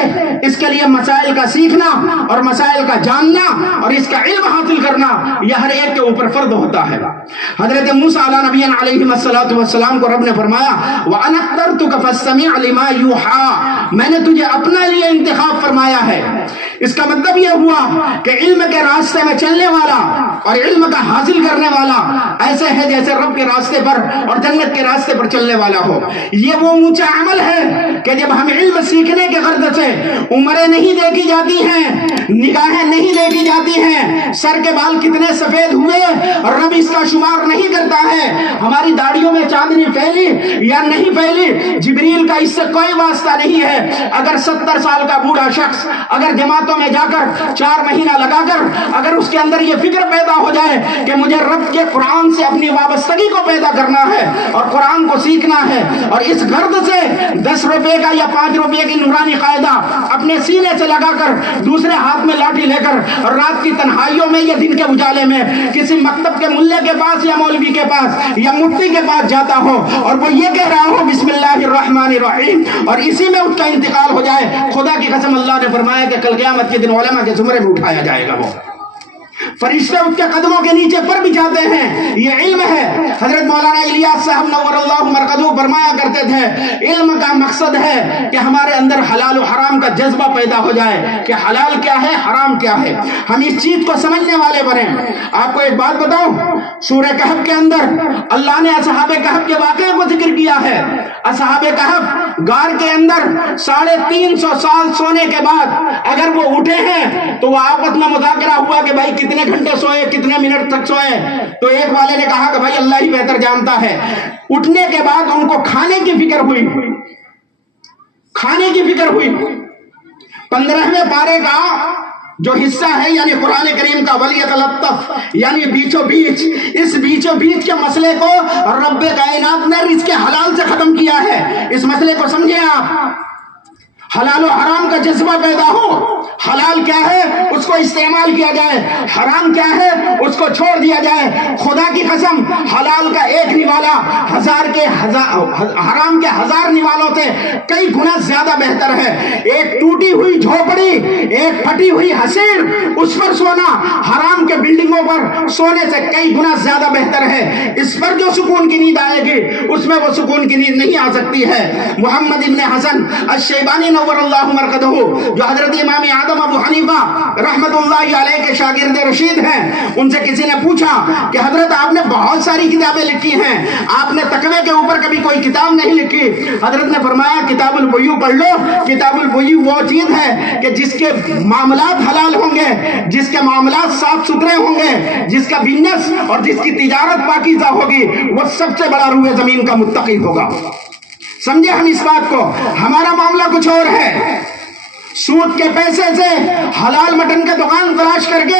اس کے لیے مسائل کا سیکھنا اور مسائل کا جاننا اور اس کا علم حاصل کرنا یہ ہر ایک کے اوپر فرض ہوتا ہے. حضرت موسیٰ علیہ نبی علیہ السلام کو رب نے فرمایا وَأَنَا اخْتَرْتُكَ فَاسْتَمِعْ لِمَا يُوحَىٰ، میں نے تجھے اپنے لیے انتخاب فرمایا ہے. اس کا مطلب یہ ہوا کہ علم کے راستے میں چلنے والا اور علم کا حاصل کرنے والا ایسے ہے جیسے رب کے راستے پر اور جنت کے راستے پر چلنے والا ہو. یہ وہ اونچا عمل ہے کہ جب ہم علم سیکھنے کے غرض سے عمریں نہیں دیکھی جاتی ہیں، نگاہیں نہیں دیکھی جاتی ہیں، سر کے بال کتنے سفید ہوئے رب اس کا شمار نہیں کرتا ہے، ہماری داڑھیوں میں چاندنی پھیلی یا نہیں پھیلی جبریل کا اس سے کوئی واسطہ نہیں ہے. اگر 70 سال کا بوڑھا شخص اگر جماعتوں میں جا کر 4 مہینہ لگا کر اگر اس کے اندر یہ فکر پیدا ہو جائے کہ مجھے رب کے قرآن سے اپنی وابستگی کو پیدا کرنا ہے اور قرآن کو سیکھنا ہے، اور اس غرض سے 10 روپے کا یا 5 روپے کی نورانی قاعدہ اپنے سینے سے لگا کر دوسرے ہاتھ میں لاٹھی لے کر رات کی تنہائیوں میں یا دن کے اجالے میں کسی مکتب کے ملے کے پاس یا مولوی کے پاس یا مفتی کے پاس جاتا ہو اور وہ یہ کہہ رہا ہو بسم اللہ الرحمن الرحیم اور اسی میں اس کا انتقال ہو جائے، خدا کی قسم اللہ نے فرمایا کہ کل قیامت کے دن علماء کے زمرے میں اٹھایا جائے گا، وہ فرشتے اس کے قدموں کے نیچے پر بچھاتے ہیں. یہ علم ہے. حضرت مولانا الیاس صاحب نور اللہ مرقدہ فرمایا کرتے تھے علم کا مقصد ہے کہ ہمارے اندر حلال و حرام کا جذبہ پیدا ہو جائے کہ حلال کیا ہے، حرام کیا ہے، ہم اس چیز کو سمجھنے والے بنیں. آپ کو ایک بات بتاؤں، سورہ کہف کے اندر اللہ نے اصحاب کہف کے واقعے کو ذکر کیا ہے. اصحاب کہف غار کے اندر 350 سال سونے کے بعد اگر وہ اٹھے ہیں تو وہ آپس میں مذاکرہ ہوا کہ بھائی کتنے گھنٹے سوئے، کتنے منٹ تک سوئے. تو ایک والے نے کہا کہ بھائی اللہ ہی بہتر جانتا ہے. اٹھنے کے بعد ان کو کھانے کی فکر ہوئی، کھانے کی فکر ہوئی. 15ویں پارے کا جو حصہ ہے یعنی قرآن کریم کا ولیتلطف یعنی بیچو بیچ، اس بیچو بیچ کے مسئلے کو رب کائنات نے رزق حلال سے ختم کیا ہے۔ اس مسئلے کو سمجھیں آپ، حلال و حرام کا جذبہ پیدا ہو، حلال کیا ہے اس کو استعمال کیا جائے، حرام کیا ہے اس کو چھوڑ دیا جائے۔ خدا کی قسم حلال کا ایک نوالا حرام کے 1000 نوالوں سے کئی گنا زیادہ بہتر ہے۔ ایک ٹوٹی ہوئی جھوپڑی، ایک پھٹی ہوئی حسیر، اس پر سونا حرام کے بلڈنگوں پر سونے سے کئی گنا زیادہ بہتر ہے۔ اس پر جو سکون کی نیند آئے گی اس میں وہ سکون کی نیند نہیں آ سکتی ہے۔ محمد ابن حسن الشیبانی نور اللہ مرقدہ، جو حضرت امام اعظم ابو حنیفہ رحمت اللہ علیہ کے شاگرد رشید ہیں، ان سے کسی نے پوچھا کہ حضرت آپ نے بہت ساری کتابیں لکھی ہیں، آپ نے تقوی کے اوپر کبھی کوئی کتاب نہیں لکھی۔ حضرت نے فرمایا کتاب البیوع پڑھ لو۔ کتاب البیوع وہ چیز ہے کہ جس کے معاملات حلال ہوں گے، جس کے معاملات صاف ستھرے ہوں گے، جس کا بزنس اور جس کی تجارت پاکیزہ ہوگی، وہ سب سے بڑا روئے زمین کا متقی ہوگا۔ سمجھے ہم اس بات کو؟ ہمارا معاملہ کچھ اور ہے۔ سود کے پیسے سے حلال مٹن کا دکان تلاش کر کے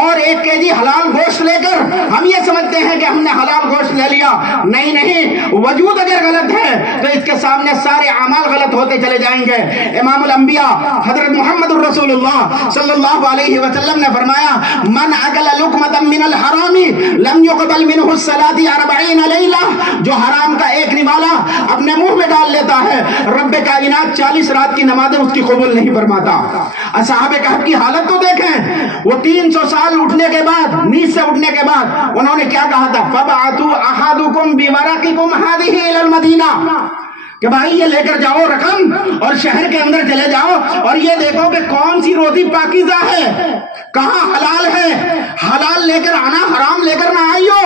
اور 1 kg حلال گوشت لے کر ہم یہ سمجھتے ہیں کہ ہم نے حلال گوشت لے لیا۔ نہیں نہیں، وجود اگر غلط ہے تو اس کے سامنے سارے اعمال غلط ہوتے چلے جائیں گے۔ امام الانبیاء حضرت محمد الرسول اللہ صلی اللہ علیہ وسلم نے فرمایا من اکل لقمۃ من الحرام لم يقبل منه الصلاۃ 40 لیلہ، جو حرام کا ایک نوالا اپنے منہ میں ڈال لیتا ہے رب کائنات 40 رات کی نمازیں اس کی قبول نہیں فرماتا۔ اصحاب کہف کی حالت تو دیکھیں، وہ 300 سال اٹھنے کے بعد، نیند سے اٹھنے کے بعد انہوں نے کیا کہا تھا؟ فَبَعَثُوا أَحَدُكُمْ بِوَرَقِكُمْ هَذِهِ إِلَى الْمَدِينَةِ، کہ بھائی یہ لے کر جاؤ رقم اور شہر کے اندر چلے جاؤ اور یہ دیکھو کہ کون سی روٹی پاکیزہ ہے، کہاں حلال ہے۔ حلال لے کر آنا، حرام لے کر نہ آئیو،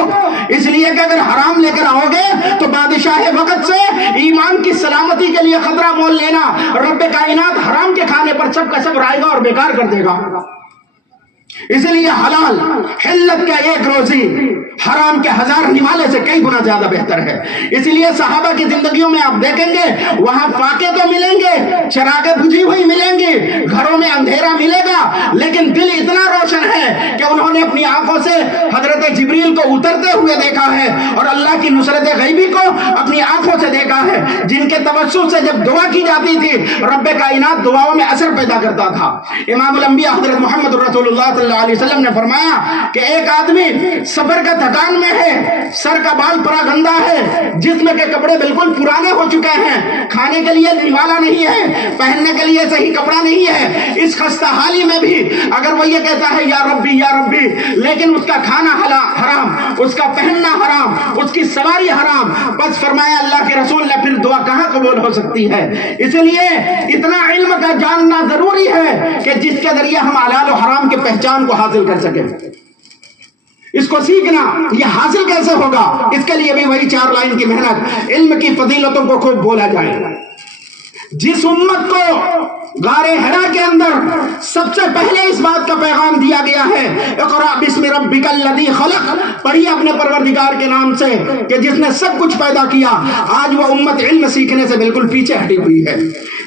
اس لیے کہ اگر حرام لے کر آؤ گے تو بادشاہ وقت سے ایمان کی سلامتی کے لیے خطرہ مول لینا۔ رب کائنات حرام کے کھانے پر سب کا سب رائے گا اور بیکار کر دے گا۔ اس لیے حلال حلت کا ایک روزی حرام کے 1000 نوالے سے کئی گنا زیادہ بہتر ہے۔ اس لیے صحابہ کی زندگیوں میں آپ دیکھیں گے وہاں فاقے تو ملیں گے، چراغیں بجھی ہوئی ملیں گی، گھروں میں اندھیرا ملے گا، لیکن دل اتنا روشن ہے کہ انہوں نے اپنی آنکھوں سے حضرت جبریل کو اترتے ہوئے دیکھا ہے اور اللہ کی نصرت غیبی کو اپنی آنکھوں سے دیکھا ہے، جن کے توسط سے جب دعا کی جاتی تھی رب کائنات دعاؤں میں اثر پیدا کرتا تھا۔ امام الانبیاء حضرت محمد رسول اللہ صلی اللہ علیہ وسلم نے فرمایا کہ ایک آدمی سفر کا تھکان میں ہے، سر کا بال پرا گندا ہے، جسم کے کپڑے بالکل پرانے ہو چکے ہیں، کھانے کے لیے نوالا نہیں ہے، پہننے کے لیے صحیح کپڑا نہیں ہے، اس خستہ حالی میں بھی اگر وہ یہ کہتا ہے یا ربی یا ربی، لیکن اس کا کھانا حرام، اس کا پہننا حرام، اس کی سواری حرام، بس فرمایا اللہ کے رسول نے پھر دعا کہاں قبول ہو سکتی ہے؟ اس لیے اتنا علم کا جاننا ضروری ہے کہ جس کے ذریعے ہم حلال و حرام کی پہچان کو حاصل کر سکیں۔ اس کو سیکھنا، یہ حاصل کیسے ہوگا؟ اس کے لیے بھی وہی 4 لائن کی محنت، علم کی فضیلتوں کو خوب بولا جائے۔ جس امت کو غار حرا کے اندر سب سے پہلے اس بات کا پیغام دیا گیا ہے اقرأ بسم ربک الذی خلق، پڑھیے اپنے پروردگار کے نام سے کہ جس نے سب کچھ پیدا کیا، آج وہ امت علم سیکھنے سے بالکل پیچھے ہٹی ہوئی ہے۔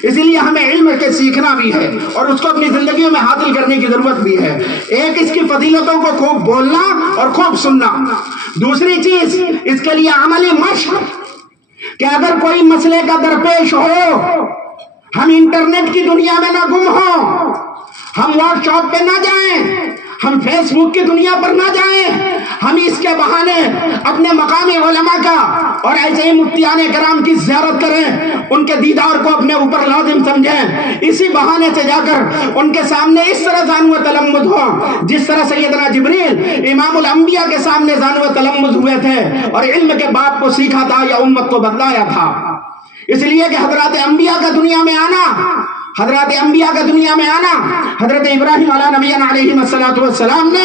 اسی لیے ہمیں علم کے سیکھنا بھی ہے اور اس کو اپنی زندگیوں میں حاصل کرنے کی ضرورت بھی ہے۔ ایک اس کی فضیلتوں کو خوب بولنا اور خوب سننا، دوسری چیز اس کے لیے عملی مشق، کہ اگر کوئی مسئلے کا درپیش ہو ہم انٹرنیٹ کی دنیا میں نہ گم ہوں، ہم واٹس ایپ پہ نہ جائیں، ہم فیس بک کی دنیا پر نہ جائیں، ہم اس کے بہانے اپنے مقامی علماء کا اور ایسے ہی مفتیان کرام کی زیارت کریں، ان کے دیدار کو اپنے اوپر لازم سمجھیں، اسی بہانے سے جا کر ان کے سامنے اس طرح زانو تلمذ ہو جس طرح سیدنا جبریل امام الانبیاء کے سامنے زانو تلمذ ہوئے تھے اور علم کے باب کو سیکھا تھا یا امت کو بتلایا تھا۔ اس لیے کہ حضرات انبیاء کا دنیا میں آنا، حضرت انبیاء کا دنیا میں آنا، حضرت ابراہیم علیہ نبینا علیہ الصلوۃ والسلام نے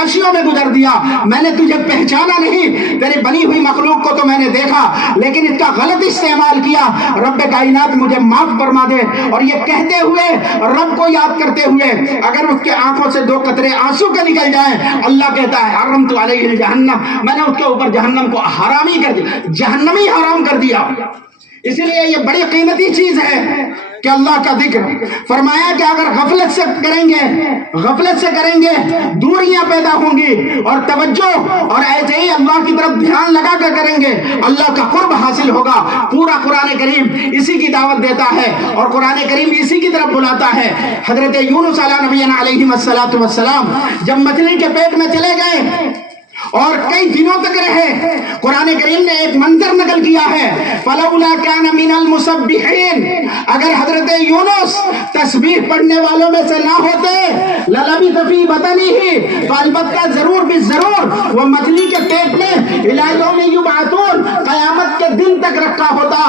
تلاشیوں میں گزر دیا، میں نے تجھے پہچانا نہیں، تیری بنی ہوئی مخلوق کو تو میں نے دیکھا لیکن اس کا غلط استعمال کیا، رب کائنات مجھے معاف فرما دے۔ اور یہ کہتے ہوئے رب کو یاد کرتے ہوئے اگر اس کے آنکھوں سے 2 قطرے آنسو کے نکل جائیں، اللہ کہتا ہے حرمت علیہ الجہنم، میں نے اس کے اوپر جہنم کو حرامی کر دیا، جہنمی حرام کر دیا۔ اس لیے یہ بڑی قیمتی چیز ہے کہ اللہ کا ذکر فرمایا کہ اگر غفلت سے کریں گے دوریاں پیدا ہوں گی، اور توجہ اور ایسے ہی اللہ کی طرف دھیان لگا کر کریں گے اللہ کا قرب حاصل ہوگا۔ پورا قرآن کریم اسی کی دعوت دیتا ہے اور قرآن کریم اسی کی طرف بلاتا ہے۔ حضرت یونس علیہ نبینا علیہ السلام جب مچھلی کے پیٹ میں چلے گئے اور کئی دنوں تک رہے، قرآن کریم نے ایک منظر نقل کیا ہے، فَلَوْلَا كَانَ مِنَ الْمُسَبِّحِينَ، اگر حضرت یونس تسبیح پڑھنے والوں میں سے نہ ہوتے، لَلَبِثَ فِي بَطْنِهِ، تو البتہ ضرور بھی ضرور وہ مچھلی کے پیٹ میں إِلَىٰ يَوْمِ يُبْعَثُونَ، قیامت کے دن تک رکھا ہوتا۔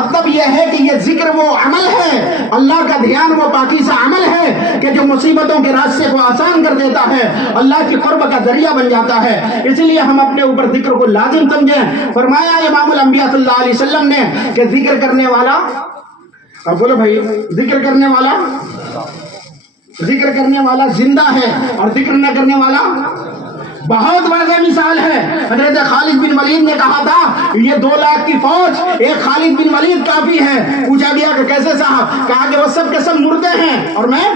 مطلب یہ ہے کہ یہ ذکر وہ عمل ہے، اللہ کا دھیان وہ پاکیزہ عمل ہے کہ جو مصیبتوں کے راستے کو آسان کر دیتا ہے، اللہ کی قرب کا ذریعہ بن جاتا ہے۔ اس لیے ہم اپنے اوپر ذکر کو لازم سمجھیں۔ فرمایا امام الانبیاء صلی اللہ علیہ وسلم نے کہ ذکر کرنے والا، اب بولو بھائی، ذکر کرنے والا زندہ ہے اور ذکر نہ کرنے والا بہت واضح مثال ہے۔ حضرت خالد بن ولید نے کہا تھا یہ 2 لاکھ کی فوج ایک خالد بن ولید کافی ہے۔ پوچھا گیا کہ کیسے صاحب؟ کہا کہ وہ سب کے سب مردے ہیں اور میں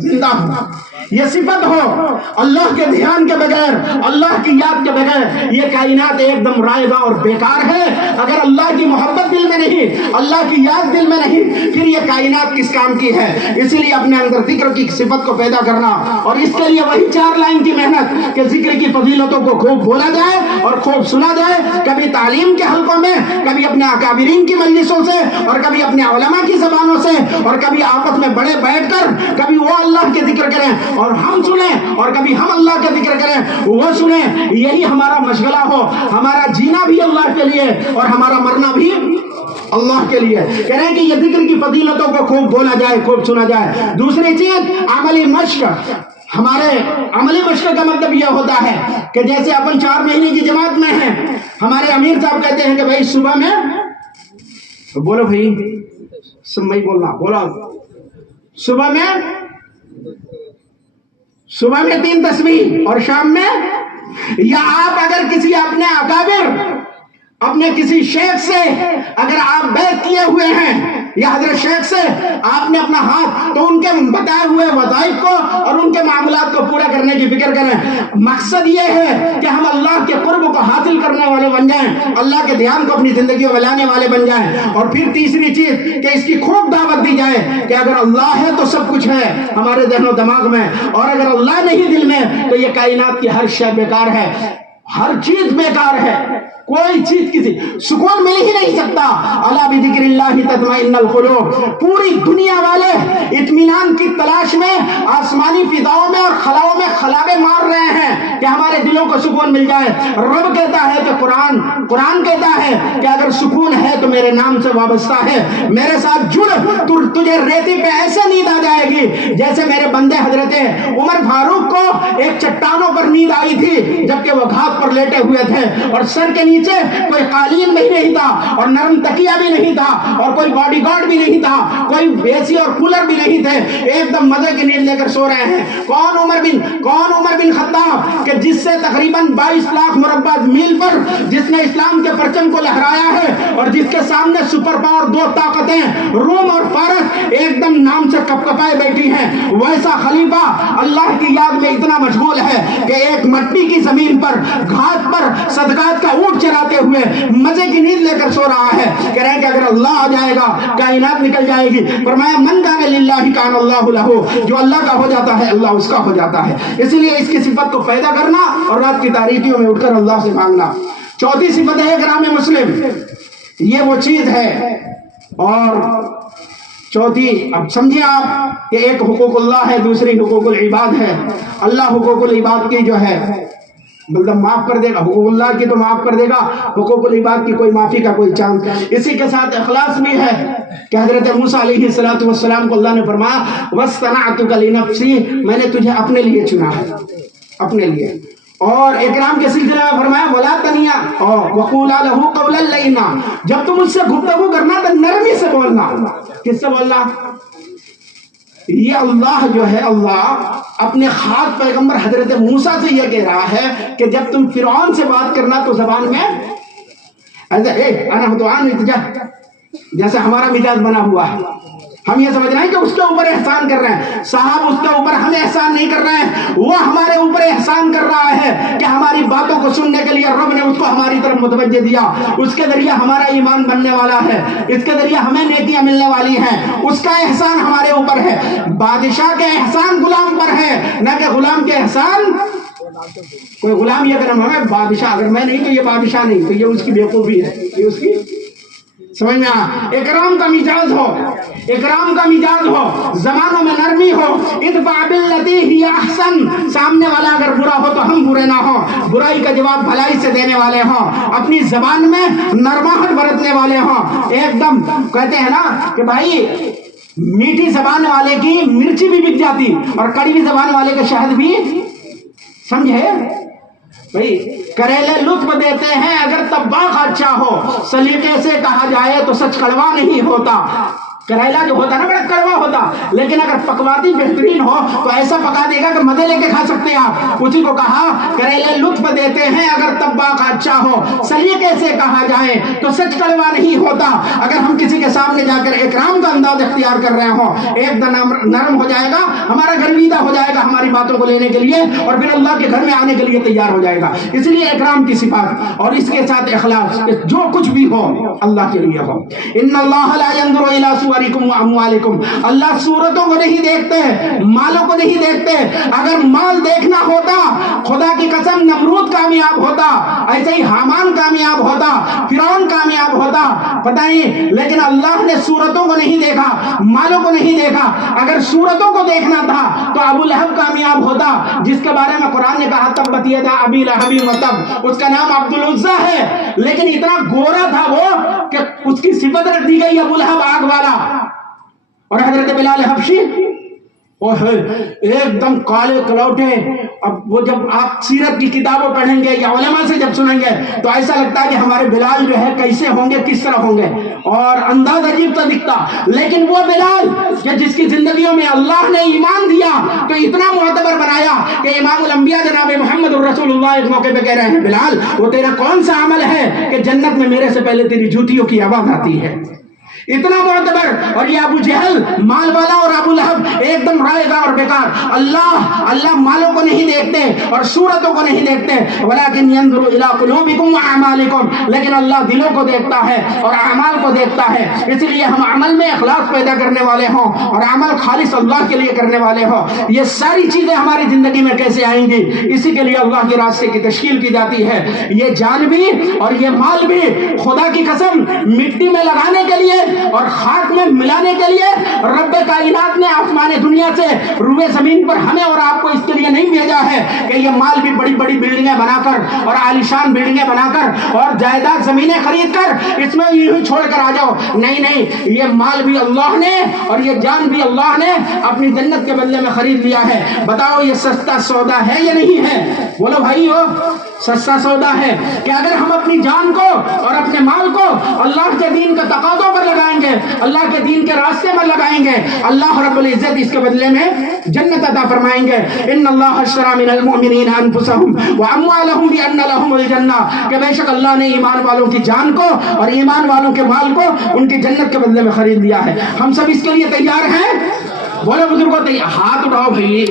زندہ ہوں۔ یہ صفت ہو اللہ کے دھیان کے بغیر، اللہ کی یاد کے بغیر، یہ کائنات ایک دم رائگاں اور بیکار ہے۔ اگر اللہ کی محبت دل میں نہیں، اللہ کی یاد دل میں نہیں، پھر یہ کائنات کس کام کی ہے؟ اسی لیے اپنے اندر ذکر کی صفت کو پیدا کرنا، اور اس کے لیے وہی 4 لائن کی محنت کہ ذکر کی فضیلتوں کو خوب بولا جائے اور خوب سنا جائے، کبھی تعلیم کے حلقوں میں، کبھی اپنے اکابرین کی مجلسوں سے، اور کبھی اپنے علماء کی زبانوں سے، اور کبھی آپس میں بڑے بیٹھ کر کبھی وہ اللہ کے ذکر کریں اور ہم سنیں، اور کبھی ہم اللہ کے ذکر کریں وہ سنیں۔ یہی ہمارا مشغلہ ہو، ہمارا جینا بھی اللہ کے لیے اور ہمارا مرنا بھی اللہ کے لیے۔ کہہ رہے ہیں کہ یہ ذکر کی فضیلتوں کو خوب بولا جائے، خوب سنا جائے۔ دوسری چیز عملی مشق۔ ہمارے عملی مشق کا مطلب یہ ہوتا ہے کہ جیسے اپن 4 مہینے کی جماعت میں ہیں، ہمارے امیر صاحب کہتے ہیں کہ بھائی صبح میں، بولو بھائی سب میں بولنا، بولو صبح میں 3 تسبیح اور شام میں، یا آپ اگر کسی اپنے اکابر، اپنے کسی شیخ سے اگر آپ بیعت کیے ہوئے ہیں یا حضرت شیخ سے آپ نے اپنا ہاتھ، تو ان کے بتائے ہوئے وظائف کو اور ان کے معاملات کو پورا کرنے کی فکر کریں۔ مقصد یہ ہے کہ ہم اللہ کے قرب کو حاصل کرنے والے بن جائیں، اللہ کے دھیان کو اپنی زندگیوں میں لانے والے بن جائیں۔ اور پھر تیسری چیز کہ اس کی خوب دعوت دی جائے کہ اگر اللہ ہے تو سب کچھ ہے ہمارے ذہن و دماغ میں، اور اگر اللہ نہیں دل میں تو یہ کائنات کی ہر شے بیکار ہے، ہر چیز بیکار ہے، کوئی چیز کسی سکون مل ہی نہیں سکتا۔ الا بذکر اللہ تطمئن القلوب۔ پوری دنیا والے اطمینان کی تلاش میں آسمانی فضاؤں میں اور خلاؤں میں خلابے مار رہے ہیں کہ ہمارے دلوں کو سکون مل جائے۔ رب کہتا ہے کہ قرآن کہتا ہے کہ اگر سکون ہے تو میرے نام سے وابستہ ہے، میرے ساتھ جڑ، تجھے ریتی پہ ایسے نیند آ جائے گی جیسے میرے بندے حضرت عمر فاروق کو ایک چٹانوں پر نیند آئی تھی جبکہ وہ گھاٹ پر لیٹے ہوئے تھے اور سر کے نیچے کوئی قالین بھی نہیں تھا اور نرم تکیہ بھی نہیں تھا اور کوئی باڈی گارڈ بھی نہیں تھا، کوئی اے سی اور کولر بھی نہیں تھے، ایک دم مزے کی نیند لے کر سو رہے ہیں۔ کون عمر بن خطاب کہ جس سے تقریباً 22 لاکھ مربع میل پر جس نے اسلام کے پرچم کو لہرایا ہے اور جس کے سامنے سپر پاور 2 طاقتیں روم اور فارس ایک دم نام سے کپ کپائے بیٹھی ہیں، ویسا خلیفہ اللہ کی یاد میں اتنا مشغول ہے کہ ایک مٹی کی زمین پر گھاٹ پر صدقات کا اونٹ چراتے ہوئے مزے کی نیند لے کر سو رہا ہے۔ کہہ رہے ہیں کہ اگر اللہ آ جائے گا کائنات نکل جائے گی۔ فرمایا من کان للہ کان اللہ لہ، جو اللہ کا ہو جاتا ہے اللہ اس کا ہو جاتا ہے۔ اسی لیے اس کی صفت کو پیدا کرنا اور رات کی تاریکیوں میں اٹھ کر اللہ سے مانگنا۔ چوتھی صفت ہے گرام مسلم، یہ وہ چیز ہے۔ اور چوتھی اب سمجھیں آپ کہ ایک حقوق اللہ ہے، دوسری حقوق العباد ہے۔ اللہ حقوق العباد کی جو ہے مطلب معاف کر دے گا، حقوق اللہ کی تو معاف کر دے گا، حقوق العباد کی کوئی معافی کا کوئی چانس۔ اسی کے ساتھ اخلاص بھی ہے کہ حضرت موسیٰ علیہ السلام کو اللہ نے فرمایا وَاصْطَنَعْتُكَ لِنَفْسِي، میں نے تجھے اپنے لیے چنا ہے۔ اپنے لیے. اور اکرام کے سلسلے میں فرمایا ولا تنیا وقولا له قولا لینا، جب تم اس سے گفتگو کرنا تو نرمی سے بولنا. کس سے بولنا؟ یہ اللہ جو ہے، اللہ اپنے خاص پیغمبر حضرت موسیٰ سے یہ کہہ رہا ہے کہ جب تم فرعون سے بات کرنا تو زبان میں جیسے ہمارا مزاج بنا ہوا ہے، ہم یہ سمجھ رہے ہیں کہ اس کے اوپر احسان کر رہے ہیں. صاحب اس کے اوپر ہمیں احسان نہیں کر رہے ہیں، وہ ہمارے اوپر احسان کر رہا ہے کہ ہماری باتوں کو سننے کے لیے رب نے اس کو ہماری طرف متوجہ دیا، اس کے ذریعے ہمارا ایمان بننے والا ہے، اس کے ذریعے ہمیں نیکیاں ملنے والی ہیں. اس کا احسان ہمارے اوپر ہے. بادشاہ کے احسان غلام پر ہے، نہ کہ غلام کے احسان. کوئی غلام یہ کہ ہمیں بادشاہ، اگر میں نہیں تو یہ بادشاہ نہیں، تو یہ اس کی بیوقوفی ہے، یہ اس کی سمجھ میں. اکرام کا مزاج ہو، اکرام کا مزاج ہو، زبانوں میں نرمی ہو. ادفع باللتی ہی احسن، سامنے والا اگر برا ہو تو ہم برے نہ ہو، برائی کا جواب بھلائی سے دینے والے ہوں، اپنی زبان میں نرماہٹ برتنے والے ہوں. ایک دم کہتے ہیں نا کہ بھائی میٹھی زبان والے کی مرچی بھی بک جاتی اور کڑوی زبان والے کا شہد بھی. سمجھے بھائی؟ کریلے لطف دیتے ہیں اگر طباخ اچھا ہو، سلیقے سے کہا جائے تو سچ کڑوا نہیں ہوتا. کریلا جو ہوتا ہے نا بڑا کڑوا ہوتا، لیکن اگر پکواتی بہترین ہو تو ایسا پکا دے گا کہ مزے لے کے کھا سکتے ہیں آپ. اسی کو کہا کریلے لطف دیتے ہیں اگر طباخ اچھا ہو، سلیقے سے کہا جائے تو سچ کڑوا نہیں ہوتا. اگر ہم کسی کے سامنے جا کر اکرام کا انداز اختیار کر رہے ہوں، ایک دم نرم ہو جائے گا، ہمارا گرویدہ ہو جائے گا ہماری باتوں کو لینے کے لیے، اور پھر اللہ کے گھر میں آنے کے لیے تیار ہو جائے گا. اس لیے اکرام کی صفات اور اس کے ساتھ اخلاص، جو کچھ بھی ہو اللہ کے لیے ہو. ان اللہ لا ينظر الى صورکم واموالکم، اللہ صورتوں کو نہیں دیکھتے، مالوں کو نہیں دیکھتے. اگر مال دیکھنا ہوتا خدا کی قسم نمرود کامیاب ہوتا، ایسے ہی حامان کامیاب ہوتا، فرعون کامیاب ہوتا، پتہ نہیں. لیکن اللہ نے صورتوں کو نہیں دیکھا، مالوں کو نہیں دیکھا. اگر صورتوں کو دیکھنا تھا تو ابو لہب کامیاب ہوتا، جس کے بارے میں قرآن نے کہا تبت یدا ابی لہب وتب، اس کا نام عبد العزیٰ ہے، لیکن اتنا گورا تھا وہ کہ اس کی صفت رکھ دی گئی ابو لہب آگ والا. اور حضرت بلال حبشی ایک دم کالے کلوٹے. اب وہ جب آپ سیرت کی کتابوں پڑھیں گے یا علماء سے جب سنیں گے تو ایسا لگتا ہے کہ ہمارے بلال جو ہے کیسے ہوں گے، کس طرح ہوں گے، اور انداز عجیب سا دکھتا. لیکن وہ بلال کہ جس کی زندگیوں میں اللہ نے ایمان دیا تو اتنا معتبر بنایا کہ امام الانبیاء جناب محمد الرسول اللہ ایک موقع پہ کہہ رہے ہیں بلال وہ تیرا کون سا عمل ہے کہ جنت میں میرے سے پہلے تیری جوتیوں کی آواز آتی ہے. اتنا معتبر. اور یہ ابو جہل مال والا اور ابو لہب ایک دم رائے گا اور بیکار. اللہ مالوں کو نہیں دیکھتے اور صورتوں کو نہیں دیکھتے، ولکن ينظر الى قلوبکم واعمالکم، لیکن اللہ دلوں کو دیکھتا ہے اور اعمال کو دیکھتا ہے. اس لیے ہم عمل میں اخلاص پیدا کرنے والے ہوں اور عمل خالص اللہ کے لیے کرنے والے ہوں. یہ ساری چیزیں ہماری زندگی میں کیسے آئیں گی؟ اسی کے لیے اللہ کے راستے کی تشکیل کی جاتی ہے. یہ جان بھی اور یہ مال بھی خدا کی قسم مٹی میں لگانے کے لیے اور خاک میں ملانے کے لیے رب کائنات نے آسمان دنیا سے روئے زمین پر ہمیں اور آپ کو اس کے لیے نہیں بھیجا ہے کہ یہ مال بھی بڑی بڑی بلڈنگیں بنا کر اور عالیشان بلڈنگیں بنا کر اور جائیداد زمینیں خرید کر اس میں یوں چھوڑ کر آ جاؤ. نہیں، یہ مال بھی اللہ نے اور یہ جان بھی اللہ نے اپنی جنت کے بدلے میں خرید لیا ہے. بتاؤ یہ سستا سودا ہے یا نہیں ہے؟ بولو بھائی ہو، سستا سودا ہے کہ اگر ہم اپنی جان کو اور اپنے مال کو اللہ کے دین کے تقاضوں پر لگائیں گے، اللہ کے دین کے راستے میں لگائیں گے، اللہ رب العزت اس کے بدلے میں جنت عطا فرمائیں گے. ان اللہ اشتری من المؤمنین انفسهم واموالهم بان لهم الجنہ، کہ بے شک اللہ نے ایمان والوں کی جان کو اور ایمان والوں کے مال کو ان کی جنت کے بدلے میں خرید لیا ہے. ہم سب اس کے لیے تیار ہیں؟ بولے بزرگوں تیار؟ ہاتھ اٹھاؤ بھائی.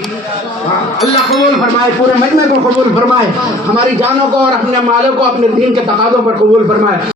اللہ قبول فرمائے، پورے مجمع کو قبول فرمائے، ہماری جانوں کو اور اپنے مالوں کو اپنے دین کے تقاضوں پر قبول فرمائے.